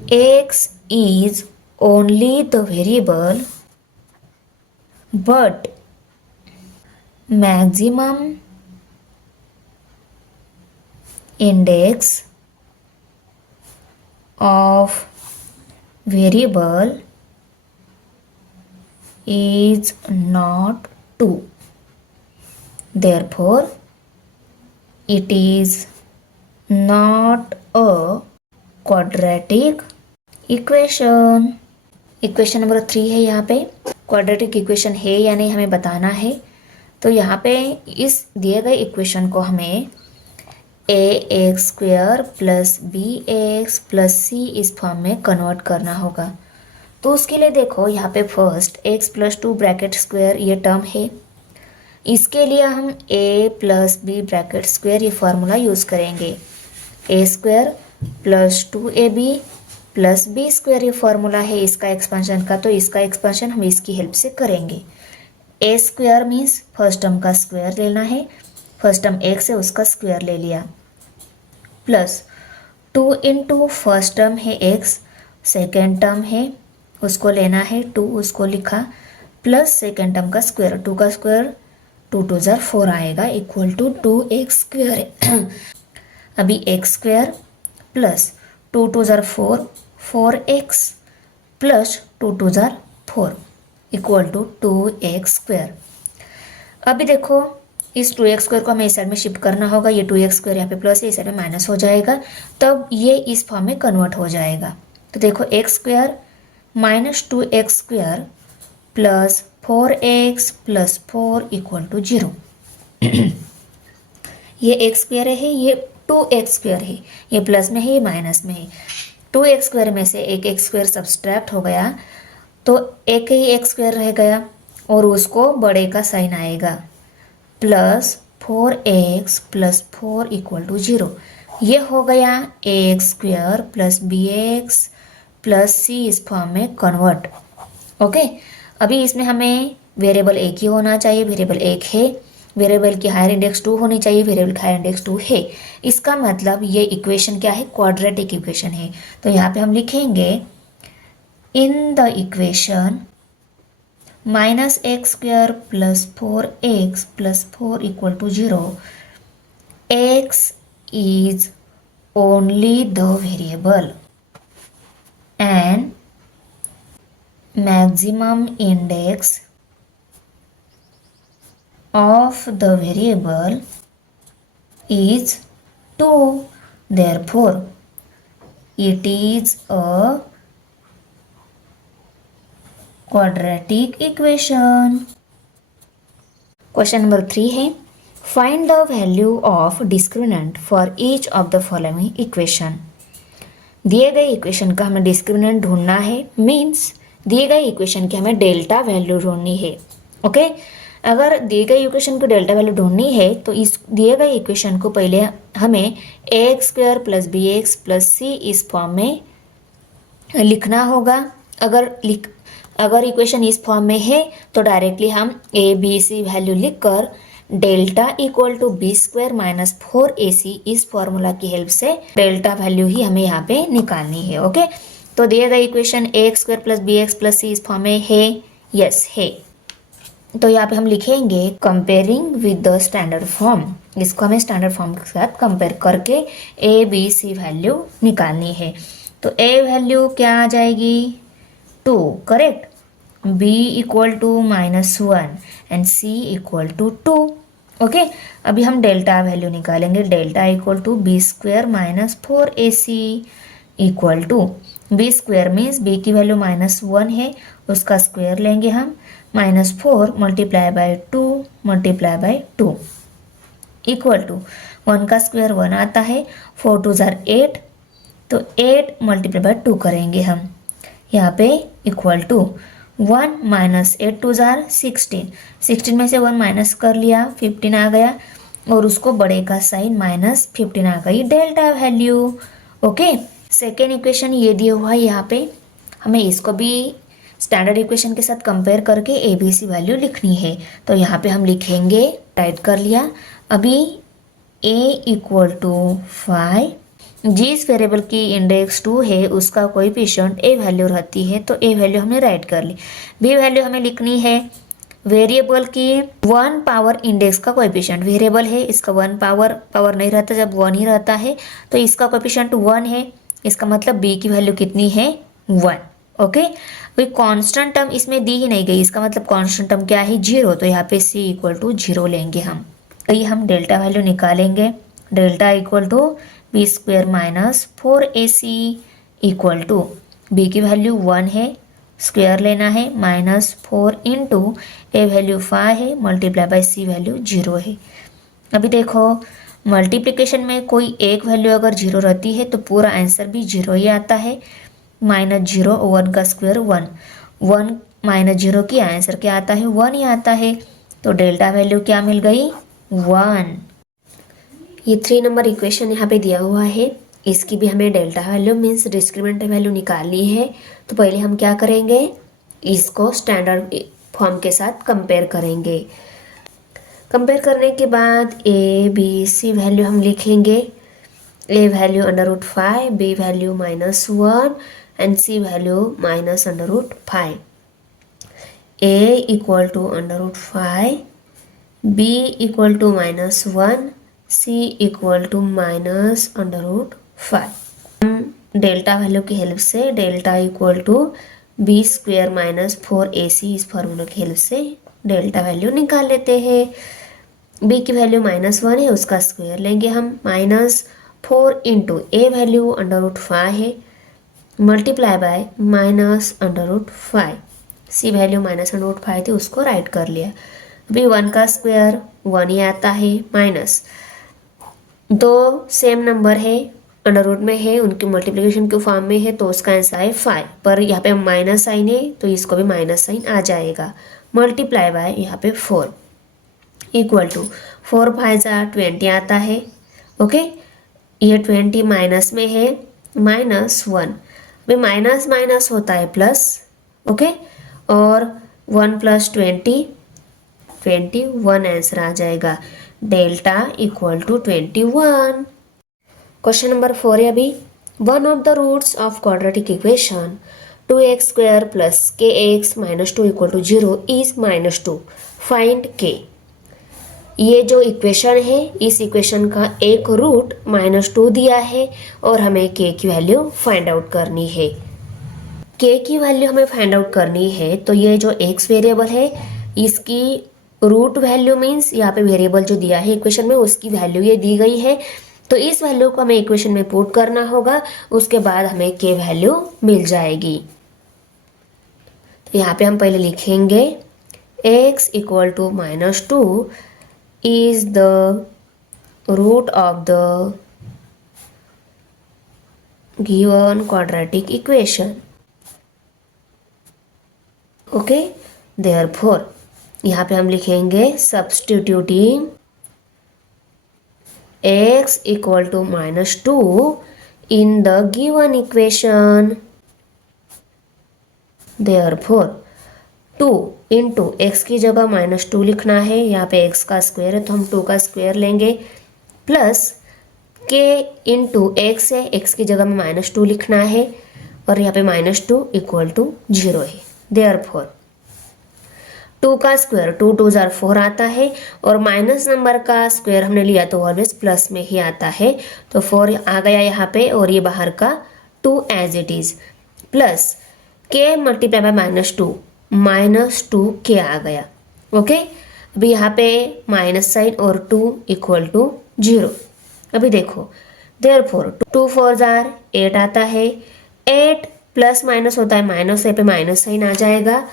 x is only the variable but maximum index of variable is not 2, therefore it is not a quadratic equation. Equation number 3 है, यहाँ पे क्वाड्रेटिक इक्वेशन है या नहीं हमें बताना है। तो यहाँ पे इस दिए गए इक्वेशन को हमें ax square plus bx plus c इस फॉर्म में कन्वर्ट करना होगा। तो उसके लिए देखो यहाँ पे first x plus 2 bracket square ये टर्म है, इसके लिए हम a plus b bracket square ये फार्मूला यूज़ करेंगे। a square plus 2ab plus b square ये फार्मूला है इसका एक्सपेंशन का, तो इसका एक्सपेंशन हम इसकी हेल्प से करेंगे। ए स्क्वायर मीन्स फर्स्ट टर्म का स्क्वायर लेना है, फर्स्ट टर्म एक्स है उसका स्क्वायर ले लिया, प्लस 2 इंटू फर्स्ट टर्म है एक्स, सेकेंड टर्म है उसको लेना है 2, उसको लिखा, प्लस सेकेंड टर्म का स्क्वायर, 2 का स्क्वायर 2 2 जार 4 आएगा इक्वल टू 2x स्क्वायर है। अभी एक्स स्क्वायर प्लस 2 2 जार 4, 4x प्लस 2 2 जार 4 इक्वल टू 2x स्क्वायर। अभी देखो इस 2x स्क्वायर को हमें इस साइड में शिफ्ट करना होगा, ये 2x स्क्वायर यहाँ पे प्लस है, इस साइड में माइनस हो जाएगा, तब ये इस फॉर्म में कन्वर्ट हो जाएगा। तो देखो x square minus 2x square plus 4x plus 4 equal to 0। ये x स्क्वायर है, ये 2x स्क्वायर है, ये प्लस में है ये माइनस में है। 2x स्क्वायर में से एक x स्क्वायर सब्सट्रैक्ट हो गया तो एक ही x स्क्वायर रह गया और उसको बड़े का साइन आएगा, plus 4x plus 4 equal to 0। ये हो गया ax square plus bx plus c इस फॉर्म में कन्वर्ट। ओके, अभी इसमें हमें वेरिएबल एक ही होना चाहिए, वेरिएबल एक है, वेरिएबल की हायर इंडेक्स 2 होनी चाहिए, वेरिएबल की हायर इंडेक्स 2 है। इसका मतलब ये इक्वेशन क्या है, क्वाड्रेटिक इक्वेशन है। तो यहाँ पे हम लिखेंगे in the equation -x² + 4x + 4 = 0, x is only the variable and maximum index of the variable is 2. Therefore, it is a quadratic equation. Question number 3 है, find the value of discriminant for each of the following equation. दिए गए equation का हमें discriminant ढूंढना है, means दिए गए equation की हमें डेल्टा वैल्यू ढूंढनी है। ओके, अगर दिए गए इक्वेशन को डेल्टा वैल्यू ढूंढनी है तो इस दिए गए इक्वेशन को पहले हमें ax² + bx + c इस फॉर्म में लिखना होगा। अगर इक्वेशन इस फॉर्म में है तो डायरेक्टली हम a b c वैल्यू लिखकर डेल्टा = b² - 4ac इस फॉर्मूला की हेल्प से डेल्टा वैल्यू ही हमें यहाँ पे निकालनी है। ओके, तो दिए गए इक्वेशन ax² + bx + c इस फॉर्म में है, यस है। तो यहाँ पे हम लिखेंगे comparing with the standard form. इसको हमें स्टैंडर्ड फॉर्म के साथ कंपेयर करके a b c वैल्यू निकालनी है। तो a वैल्यू क्या आ जाएगी 2, correct, b = -1 and c = 2। Okay, अभी हम डेल्टा वैल्यू निकालेंगे। Delta = b² - 4ac = b² means b की वैल्यू -1 है, उसका स्क्वायर लेंगे हम, -4 × 2 × 2 = 1 का स्क्वायर 1 आता है, 4 2 = 8, तो 8 × 2 करेंगे हम यहाँ पे = 1 - 8 2 = 16, 16 में से 1 माइनस कर लिया, 15 आ गया, और उसको बड़े का साइन -15 आ गई delta value. Okay, second equation ये दिया हुआ है, यहाँ पे हमें इसको भी स्टैंडर्ड इक्वेशन के साथ कंपेयर करके ए बी सी वैल्यू लिखनी है। तो यहाँ पे हम लिखेंगे, टाइप कर लिया। अभी a = 5, जिस वेरिएबल की इंडेक्स 2 है उसका कोएफिशिएंट ए वैल्यू रहती है, तो ए वैल्यू हमने राइट कर ली। बी वैल्यू हमें लिखनी है वेरिएबल की 1 पावर इंडेक्स का कोएफिशिएंट। वेरिएबल है, इसका 1 पावर नहीं रहता, जब 1 ही रहता है तो इसका कोएफिशिएंट 1 है, इसका मतलब बी की वैल्यू कितनी है 1। ओके, कोई कांस्टेंट टर्म इसमें दी ही नहीं गई, इसका मतलब कांस्टेंट टर्म क्या है 0, तो यहाँ पे c = 0 लेंगे हम। तो ये हम डेल्टा वैल्यू निकालेंगे। डेल्टा = b² - 4ac = b की वैल्यू 1 है, स्क्वायर लेना है, -4 × a वैल्यू 5 है, × c वैल्यू 0 है। अभी देखो, मल्टीप्लिकेशन में कोई एक वैल्यू अगर 0 रहती है तो पूरा आंसर भी 0 ही आता है। -0 1 का स्क्वायर 1, 1 - 0 की आंसर क्या आता है 1 ही आता है। तो डेल्टा वैल्यू क्या मिल गई 1। ये 3 नंबर इक्वेशन यहाँ पे दिया हुआ है, इसकी भी हमें delta value means discriminant value निकालनी है। तो पहले हम क्या करेंगे, इसको स्टैंडर्ड फॉर्म के साथ कंपेयर करेंगे। कंपेयर करने के बाद ए बी सी वैल्यू हम लिखेंगे। a value √5, b value -1 and c value -√5। a = √5, b = -1, c = -√5। हम डेल्टा वैल्यू की हेल्प से डेल्टा = b² - 4ac इस फार्मूला की हेल्प से डेल्टा वैल्यू निकाल लेते हैं। b की वैल्यू -1 है, उसका स्क्वायर लेंगे हम, -4 × a वैल्यू √5 है, मल्टीप्लाई बाय -√5। c वैल्यू -√5 थी, उसको राइट कर लिया। अभी 1 का स्क्वायर 1 ही आता है, माइनस 2 सेम नंबर है, अंडर में है, उनकी मल्टीप्लिकेशन के फॉर्म में है, तो उसका आंसर है 5। पर यहाँ पे माइनस साइन है तो इसको भी माइनस साइन आ जाएगा, मल्टीप्लाई बाय यहाँ पे 4 = 4 5 = 20 आता है। ओके, ये 20 माइनस में है, -1, अभी माइनस माइनस होता है प्लस। ओके, और 1 + 20 21 आंसर आ जाएगा। डेल्टा = 21। क्वेश्चन नंबर 4 है अभी, one of the roots of quadratic equation 2x² plus kx minus 2 equal to 0 is -2. Find k. ये जो इक्वेशन है, इस इक्वेशन का एक रूट -2 दिया है और हमें k की वैल्यू फाइंड आउट करनी है। k की वैल्यू हमें फाइंड आउट करनी है, तो ये जो x वेरिएबल है इसकी रूट वैल्यू मीन्स यहाँ पे वेरिएबल जो दिया है इक्वेशन में उसकी वैल्यू ये दी गई है, तो इस वैल्यू को हमें इक्वेशन में पुट करना होगा, उसके बाद हमें k वैल्यू मिल जाएगी। तो यहाँ पे हम पहले लिखेंगे x equal to -2 is the root of the given quadratic equation. Okay, therefore यहाँ पे हम लिखेंगे substituting x equal to -2 in the given equation. Therefore 2 into x की जगह -2 लिखना है, यहाँ पे x का स्क्वायर है तो हम 2 का स्क्वायर लेंगे, प्लस k इंटू एक्स है, x की जगह में -2 लिखना है और यहाँ पे -2 इक्वल टू 0 है। देयरफॉर 2 का स्क्वायर 2 2 जार 4 आता है और माइनस नंबर का स्क्वायर हमने लिया तो ऑलवेज प्लस में ही आता है, तो 4 आ गया यहाँ पे और ये बाहर का 2 as it is, plus k multiply by -2 k आ गया। ओके, अभी यहाँ पे माइनस साइन और 2 इक्वल टू 0। अभी देखो देयरफॉर 2 4 जार 8 आता है, 8 प्लस माइनस होता है माइनस, यहाँ पे माइनस साइन आ जाएगा,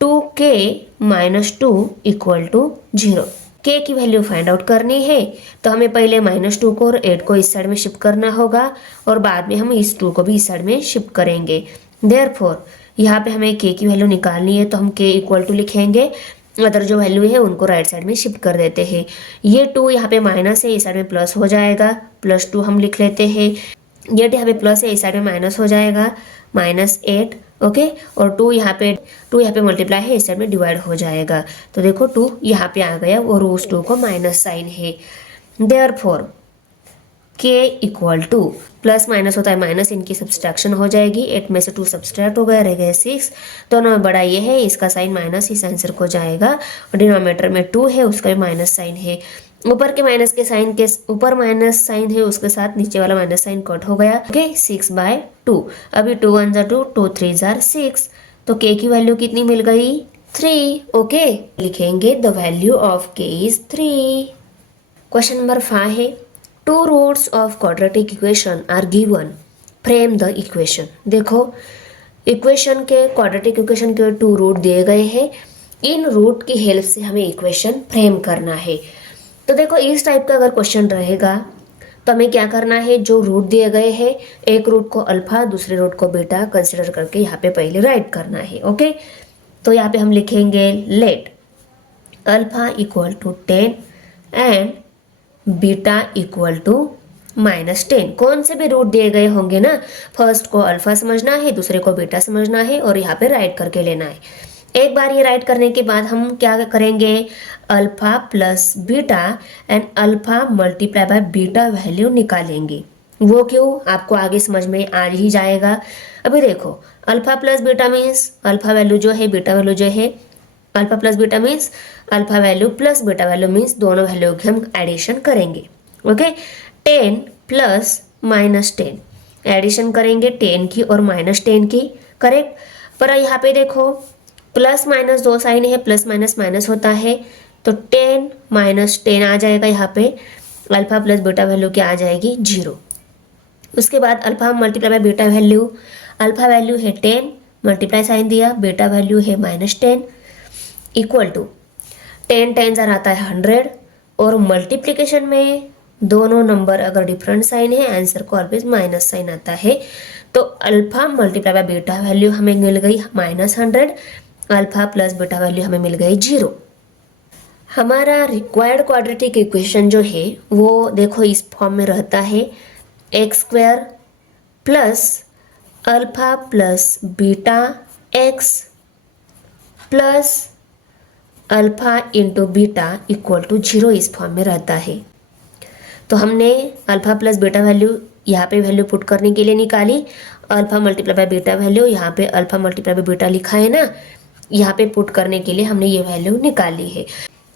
2k -2 इक्वल टू 0। k की वैल्यू फाइंड आउट करनी है तो हमें पहले -2 को और 8 को इस साइड में शिफ्ट करना होगा और बाद में हम इस 2 को भी इस साइड में शिफ्ट करेंगे। देयरफॉर यहाँ पे हमें k की वैल्यू निकालनी है तो हम k इक्वल टू लिखेंगे, अदर जो वैल्यू है उनको राइट साइड में शिफ्ट कर देते हैं। ये 2 यहाँ पे माइनस है, इस साइड में प्लस हो जाएगा, +2 हम लिख लेते हैं। ये यहाँ पे प्लस है, इस साइड में माइनस हो जाएगा, -8। ओके, और 2 यहाँ पे मल्टीप्लाई है, इस साइड में डिवाइड हो जाएगा, तो देखो 2 यहाँ पे आ गया और उस 2 को माइनस साइन है। Therefore k equal two plus minus होता है माइनस, इनकी सब्सट्रैक्शन हो जाएगी, 8 में से 2 सब्सट्रैक्ट हो गया, रह गया 6, दोनों में बड़ा ये है, इसका साइन माइनस इस आंसर को जाएगा और डिनोमिनेटर में 2 है उसका भी माइनस साइन है, ऊपर के माइनस के साइन के ऊपर माइनस साइन है उसके साथ नीचे वाला माइनस साइन कट हो गया। ओके, 6/2। अभी 2 1 जार 2, 2 3 जार 6, तो k की वैल्यू कितनी मिल गई 3। ओके, लिखेंगे the value of k is 3। Question number 5 है, 2 roots of quadratic equation are given, frame the equation. देखो इक्वेशन के क्वाड्रेटिक इक्वेशन के 2 रूट दिए गए हैं, इन रूट की हेल्प से हमें इक्वेशन फ्रेम करना है। तो देखो इस टाइप का अगर क्वेश्चन रहेगा तो हमें क्या करना है, जो रूट दिए गए हैं एक रूट को अल्फा दूसरे रूट को बीटा कंसिडर करके यहाँ पे पहले राइट करना है। ओके, तो यहाँ पे हम लिखेंगे let alpha equal to 10 and beta equal to -10। कौन से भी रूट दिए गए होंगे ना, फर्स्ट को अल्फा समझना है, दूसरे को बीटा समझना है और यहाँ पे राइट करके लेना है। एक बार ये राइट करने के बाद हम क्या करेंगे, alpha plus beta and alpha multiply by beta value निकालेंगे। वो क्यों, आपको आगे समझ में आ ही जाएगा। अभी देखो alpha plus beta means alpha value जो है बीटा वैल्यू जो है, alpha plus beta means alpha value plus beta value means दोनों वैल्यू की हम एडिशन करेंगे। ओके, 10 प्लस -10 एडिशन करेंगे 10 की और -10 की, करेक्ट। पर यहाँ पे देखो प्लस माइनस 2 साइन है, प्लस माइनस माइनस होता है, तो 10 -10 आ जाएगा, यहाँ पे अल्फा प्लस बीटा वैल्यू क्या आ जाएगी 0। उसके बाद alpha multiply by beta value, alpha value है 10 मल्टीप्लाई साइन दिया, बीटा वैल्यू है -10 इक्वल टू 10 10 जार आता है 100 और मल्टीप्लिकेशन में दोनों नंबर अगर डिफरेंट साइन है आंसर को ऑलवेज माइनस साइन आता है, तो alpha multiply by beta value हमें मिल गई -100, अल्फा प्लस बीटा वैल्यू हमें मिल गई 0। हमारा रिक्वायर्ड क्वाड्रेटिक इक्वेशन जो है वो देखो इस फॉर्म में रहता है, x² plus alpha plus beta x plus alpha into beta equal to 0 इस फॉर्म में रहता है। तो हमने अल्फा प्लस बीटा वैल्यू यहाँ पे वैल्यू पुट करने के लिए निकाली, alpha multiply by beta value, यहाँ पे अल्फा मल्टीप्लाई बाय बीटा लिखा है ना, यहाँ पे पुट करने के लिए हमने ये वैल्यू निकाली है।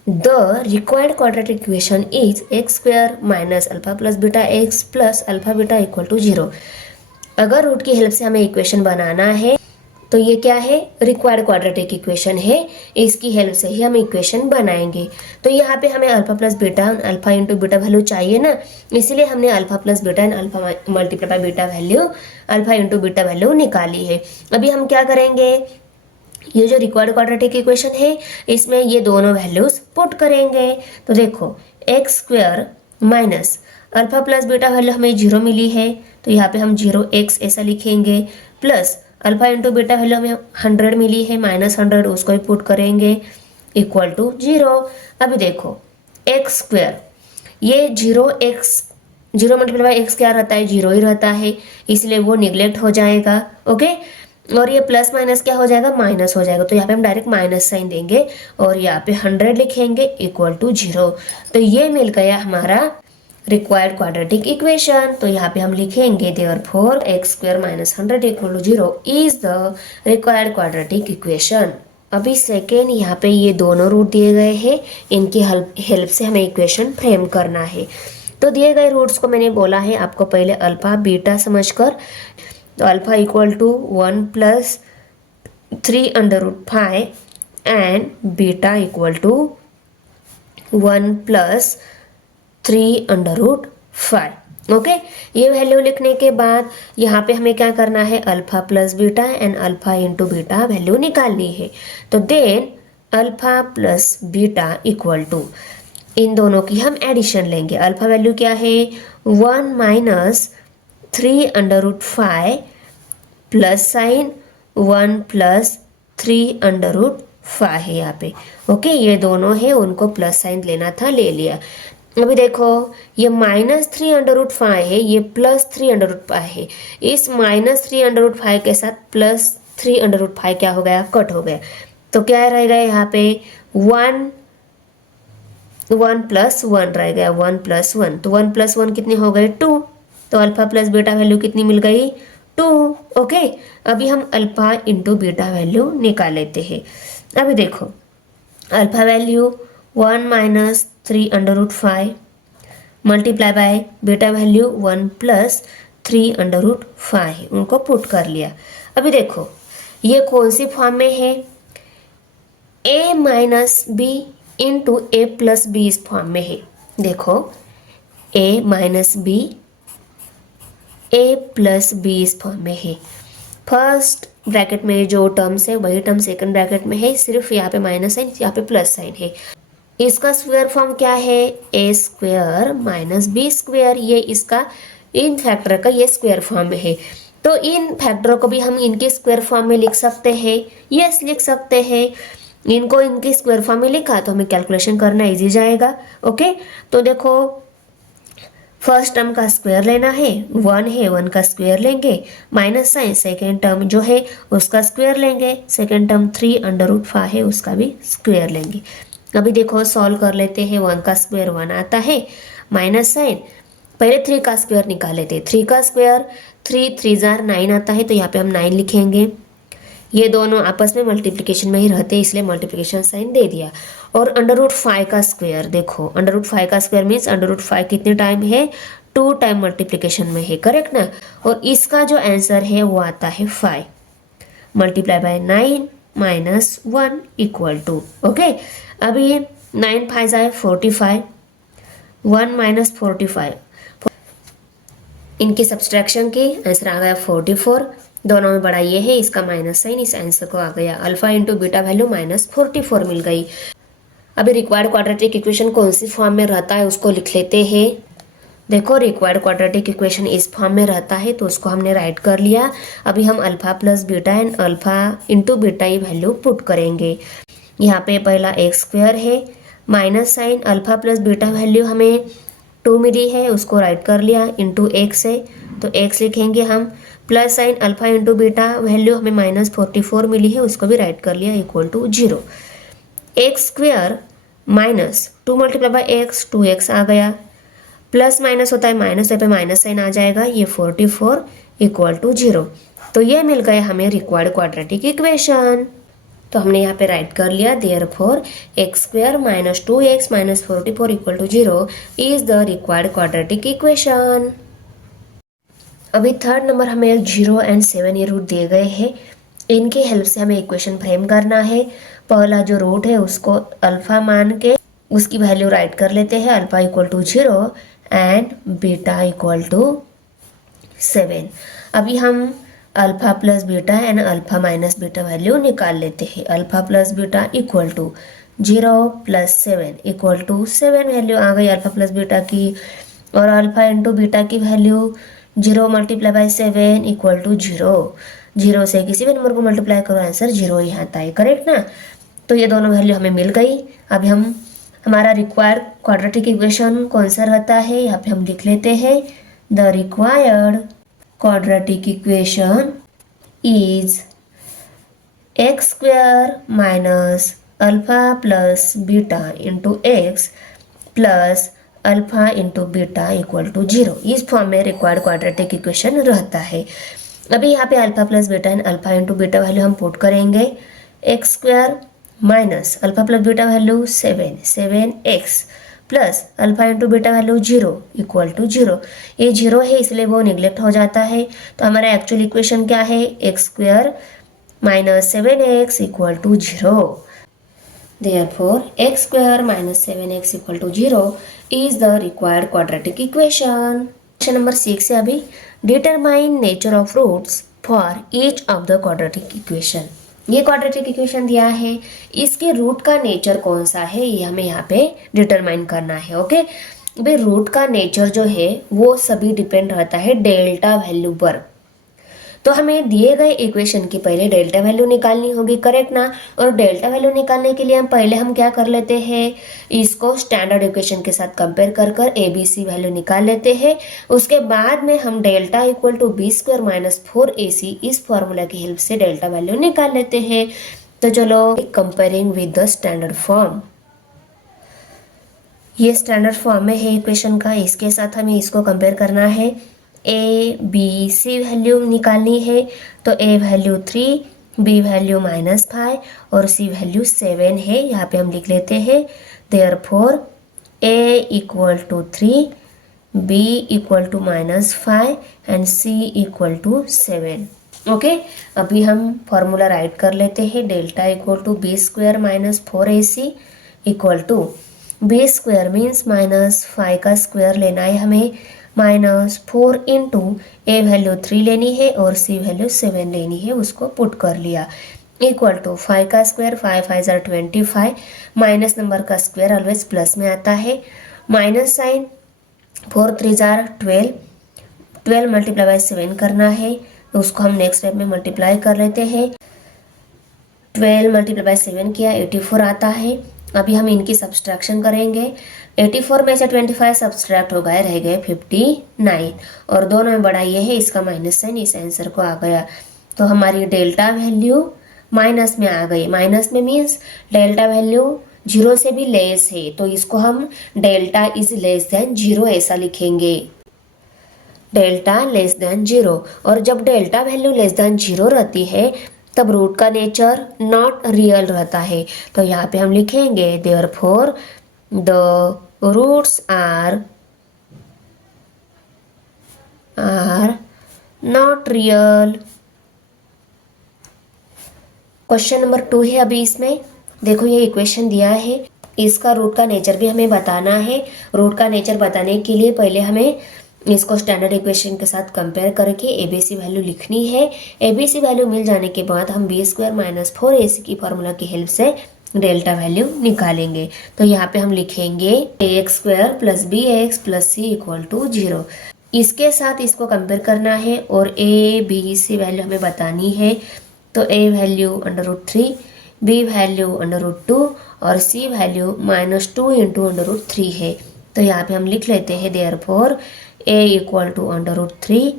The required quadratic equation is x square minus alpha plus beta x plus alpha beta equal to 0। अगर रूट की हेल्प से हमें इक्वेशन बनाना है तो ये क्या है, रिक्वायर्ड क्वाड्रेटिक इक्वेशन है, इसकी हेल्प से ही हम इक्वेशन बनाएंगे। तो यहाँ पे हमें alpha plus beta alpha into beta value चाहिए ना, इसीलिए हमने alpha plus beta and alpha multiply by beta value alpha into beta value निकाली है। अभी हम क्या करेंगे, ये जो रिक्वायर्ड क्वाड्रेटिक इक्वेशन है इसमें ये दोनों वैल्यूज पुट करेंगे। तो देखो x square minus alpha plus beta value हमें 0 मिली है, तो यहाँ पे हम 0x ऐसा लिखेंगे, plus alpha into beta value हमें 100 मिली है, -100 उसको भी पुट करेंगे इक्वल टू 0। अभी देखो एक्स स्क्वायर, ये 0 मल्टीप्लाई बाय एक्स क्या रहता है, 0 ही रहता है, इसलिए वो निगलेक्ट हो जाएगा। ओके, और ये प्लस माइनस क्या हो जाएगा, माइनस हो जाएगा, तो यहाँ पे हम डायरेक्ट माइनस साइन देंगे और यहाँ पे 100 लिखेंगे इक्वल टू 0। तो ये मिल गया हमारा रिक्वायर्ड क्वाड्रेटिक इक्वेशन। तो यहाँ पे हम लिखेंगे therefore x square minus 100 equal to 0 is the required quadratic equation. अभी सेकेंड, यहाँ पे ये दोनों रूट दिए गए हैं, इनकी हेल्प से हमें इक्वेशन फ्रेम करना है। तो दिए गए रूट्स को मैंने बोला है आपको पहले अल्फा बीटा समझकर, तो alpha equal to 1 plus 3 under root 5 and beta equal to 1 plus 3 under root 5। Okay, ये वैल्यू लिखने के बाद यहाँ पे हमें क्या करना है, alpha plus beta and alpha into beta value निकालनी है। तो then alpha plus beta equal to, इन दोनों की हम एडिशन लेंगे। अल्फा वैल्यू क्या है, 1 minus 3 under root 5 plus sign 1 plus 3 under root 5 है यहाँ पे। ओके, ये दोनों है, उनको प्लस साइन लेना था, ले लिया। अभी देखो ये -3 अंडर रूट 5 है, ये +3 अंडर रूट 5 है, इस -3 अंडर रूट 5 के साथ +3 अंडर रूट 5 क्या हो गया, कट हो गया। तो क्या रहेगा यहाँ पे 1 प्लस 1 रह गया, 1 प्लस 1, तो 1 प्लस 1 कितने हो गए, 2। तो अल्फा प्लस बीटा वैल्यू कितनी मिल गई, 2। ओके, अभी हम अल्फा इंटू बीटा वैल्यू निकाल लेते हैं। अभी देखो alpha value 1 minus 3 under root 5 multiply by beta value 1 plus 3 under root 5 है, उनको पुट कर लिया। अभी देखो ये कौन सी फॉर्म में है, a minus b into a plus b इस फॉर्म में है। देखो a minus b a plus b इस फॉर्म में है। फर्स्ट ब्रैकेट में जो टर्म्स है वही टर्म सेकंड ब्रैकेट में है, सिर्फ यहाँ पे माइनस साइन, यहाँ पे प्लस साइन है। इसका स्क्वायर फॉर्म क्या है, a square minus b square, ये इसका इन फैक्टर का ये स्क्वायर फॉर्म में है। तो इन फैक्टरों को भी हम इनके स्क्वायर फॉर्म में लिख सकते हैं, यस लिख सकते हैं। इनको इनके स्क्वायर फॉर्म में लिखा तो हमें कैलकुलेशन करना इजी जाएगा। ओके, तो देखो फर्स्ट टर्म का स्क्वायर लेना है, 1 है, 1 का स्क्वायर लेंगे, माइनस साइन, सेकेंड टर्म जो है उसका स्क्वायर लेंगे, सेकेंड टर्म 3 अंडर रूट 5 है उसका भी स्क्वायर लेंगे। अभी देखो सॉल्व कर लेते हैं, 1 का स्क्वायर 1 आता है, माइनस साइन, पहले 3 का स्क्वायर निकाल लेते हैं, 3 का स्क्वायर 3 3 9 आता है, तो यहाँ पे हम 9 लिखेंगे। ये दोनों आपस में मल्टीप्लिकेशन में ही रहते हैं इसलिए मल्टीप्लिकेशन साइन दे दिया। और अंडर रूट 5 का स्क्वायर, देखो अंडर रूट 5 का स्क्वायर मीन्स अंडर रूट 5 कितने टाइम है, 2 टाइम मल्टीप्लिकेशन में है, करेक्ट ना। और इसका जो आंसर है वो आता है 5 multiply by 9 minus 1 equal to. Okay, अभी 9 5 जाए 45, 1 माइनस 45, इनकी सब्सट्रैक्शन की आंसर आ गया 44। दोनों में बड़ा ये है, इसका माइनस साइन, इस आंसर को आ गया अल्फा इंटू बीटा वैल्यू -44 मिल गई। अभी रिक्वायर्ड क्वाड्रेटिक इक्वेशन कौन सी फॉर्म में रहता है उसको लिख लेते हैं। देखो रिक्वायर्ड क्वाड्रेटिक इक्वेशन इस फॉर्म में रहता है तो उसको हमने राइट कर लिया। अभी हम alpha plus beta and alpha into beta ये वैल्यू पुट करेंगे। यहाँ पे पहला एक्स स्क्वायर है, minus sign, alpha plus beta value हमें 2 मिली है, उसको राइट कर लिया, इंटू एक्स है तो एक्स लिखेंगे हम, plus sign alpha into beta value हमें -44 मिली है, उसको भी राइट कर लिया equal to 0। X square minus 2 multiply by x 2x आ गया, प्लस माइनस होता है, माइनस पे माइनस साइन आ जाएगा, ये 44 इक्वल टू 0। तो ये मिल गए हमें रिक्वायर्ड क्वाड्रेटिक इक्वेशन। तो हमने यहाँ पे राइट कर लिया, therefore x square minus 2x minus 44 equal to 0 is the required quadratic equation. अभी थर्ड नंबर हमें 0 एंड 7 ये रूट दिए गए हैं, इनकी हेल्प से हमें इक्वेशन फ्रेम करना है। पहला जो रूट है उसको अल्फा मान के उसकी वैल्यू राइट कर लेते हैं, alpha equal to 0 and beta equal to 7। अभी हम alpha plus beta and alpha minus beta value निकाल लेते हैं। Alpha plus beta equal to 0 plus 7 equal to 7 value आ गई अल्फा प्लस बीटा की, और अल्फा इंटू बीटा की value 0 multiply by 7 equal to 0। 0 से किसी भी नंबर को मल्टीप्लाई करो, आंसर 0 ही आता है, करेक्ट ना। तो ये दोनों वैल्यू हमें मिल गई। अभी हम हमारा रिक्वायर्ड क्वाड्रेटिक इक्वेशन कौन सा रहता है, यहाँ पे हम लिख लेते हैं, the required quadratic equation is x square minus alpha plus beta into x plus alpha into beta equal to 0। इस फॉर्म में रिक्वायर्ड क्वाड्रेटिक इक्वेशन रहता है। अभी यहाँ पे alpha plus beta and alpha into beta value हम put करेंगे, x square minus alpha plus beta value 7x plus alpha into beta value 0 equal to 0। ये 0 है इसलिए वो निगलेक्ट हो जाता है। तो हमारा एक्चुअल इक्वेशन क्या है, x square minus 7x equal to 0। Therefore, x square minus 7x equal to 0 is the required quadratic equation. Question number 6 है अभी, determine nature of roots for each of the quadratic equation. ये quadratic equation दिया है, इसके root का nature कौन सा है ये हमें यहाँ पे डिटरमाइन करना है। ओके भाई, रूट का नेचर जो है वो सभी डिपेंड रहता है डेल्टा वैल्यू पर। तो हमें दिए गए इक्वेशन की पहले डेल्टा वैल्यू निकालनी होगी, करेक्ट ना। और डेल्टा वैल्यू निकालने के लिए हम क्या कर लेते हैं, इसको स्टैंडर्ड इक्वेशन के साथ कंपेयर कर कर ABC वैल्यू निकाल लेते हैं। उसके बाद में हम delta equal to b square minus 4AC इस फॉर्मूला की हेल्प से डेल्टा वैल्यू निकाल लेते हैं। तो चलो comparing with the standard form, ये स्टैंडर्ड फॉर्म में है इक्वेशन का, इसके साथ हमें इसको कंपेयर करना है। ABC वैल्यू निकालनी है, तो A वैल्यू 3, B वैल्यू -5 और C वैल्यू 7 है। यहाँ पे हम लिख लेते हैं, therefore A equal to 3, B equal to -5 and C equal to 7। Okay, अभी हम फॉर्मूला राइट कर लेते हैं, delta equal to b square minus 4AC equal to b square means -5 का स्क्वायर लेना है हमें, -4 इंटू A वैल्यू 3 लेनी है और C वैल्यू 7 लेनी है, उसको पुट कर लिया, इक्वल टू 5 का स्क्वायर 5 5 ज़ार 25, माइनस नंबर का स्क्वायर ऑलवेज प्लस में आता है, माइनस साइन 4 3 ज़ार 12, 12 मल्टीप्लाई बाई 7 करना है, तो उसको हम नेक्स्ट स्टेप में मल्टीप्लाई कर लेते हैं। 12 मल्टीप्लाई बाई 7 किया 84 आता है। अभी हम इनकी सब्सट्रैक्शन करेंगे, 84 में से 25 सब्सट्रैक्ट हो गए, रह गए 59 और दोनों में बड़ा ये है, इसका माइनस साइन इस आंसर को आ गया। तो हमारी डेल्टा वैल्यू माइनस में आ गई, माइनस में मीन्स डेल्टा वैल्यू 0 से भी लेस है, तो इसको हम डेल्टा इज लेस देन 0 ऐसा लिखेंगे, डेल्टा लेस देन 0। और जब डेल्टा वैल्यू लेस देन 0 रहती है तब रूट का नेचर नॉट रियल रहता है। तो यहाँ पे हम लिखेंगे, therefore the roots are not real. Question number 2 है अभी, इसमें देखो ये इक्वेशन दिया है, इसका रूट का नेचर भी हमें बताना है। रूट का नेचर बताने के लिए पहले हमें इसको स्टैंडर्ड इक्वेशन के साथ कंपेयर करके ABC वैल्यू लिखनी है। ABC वैल्यू मिल जाने के बाद हम बी स्क्वायर माइनस 4AC की फॉर्मूला की हेल्प से डेल्टा वैल्यू निकालेंगे। तो यहाँ पे हम लिखेंगे AX square plus BX plus C equal to 0। इसके साथ इसको कंपेयर करना है और ABC वैल्यू हमें बतानी है। तो A वैल्यू √3, B वैल्यू √2 और C वैल्यू -2 इंटू √3 है। तो यहाँ पे हम लिख लेते हैं, therefore A equal to √3,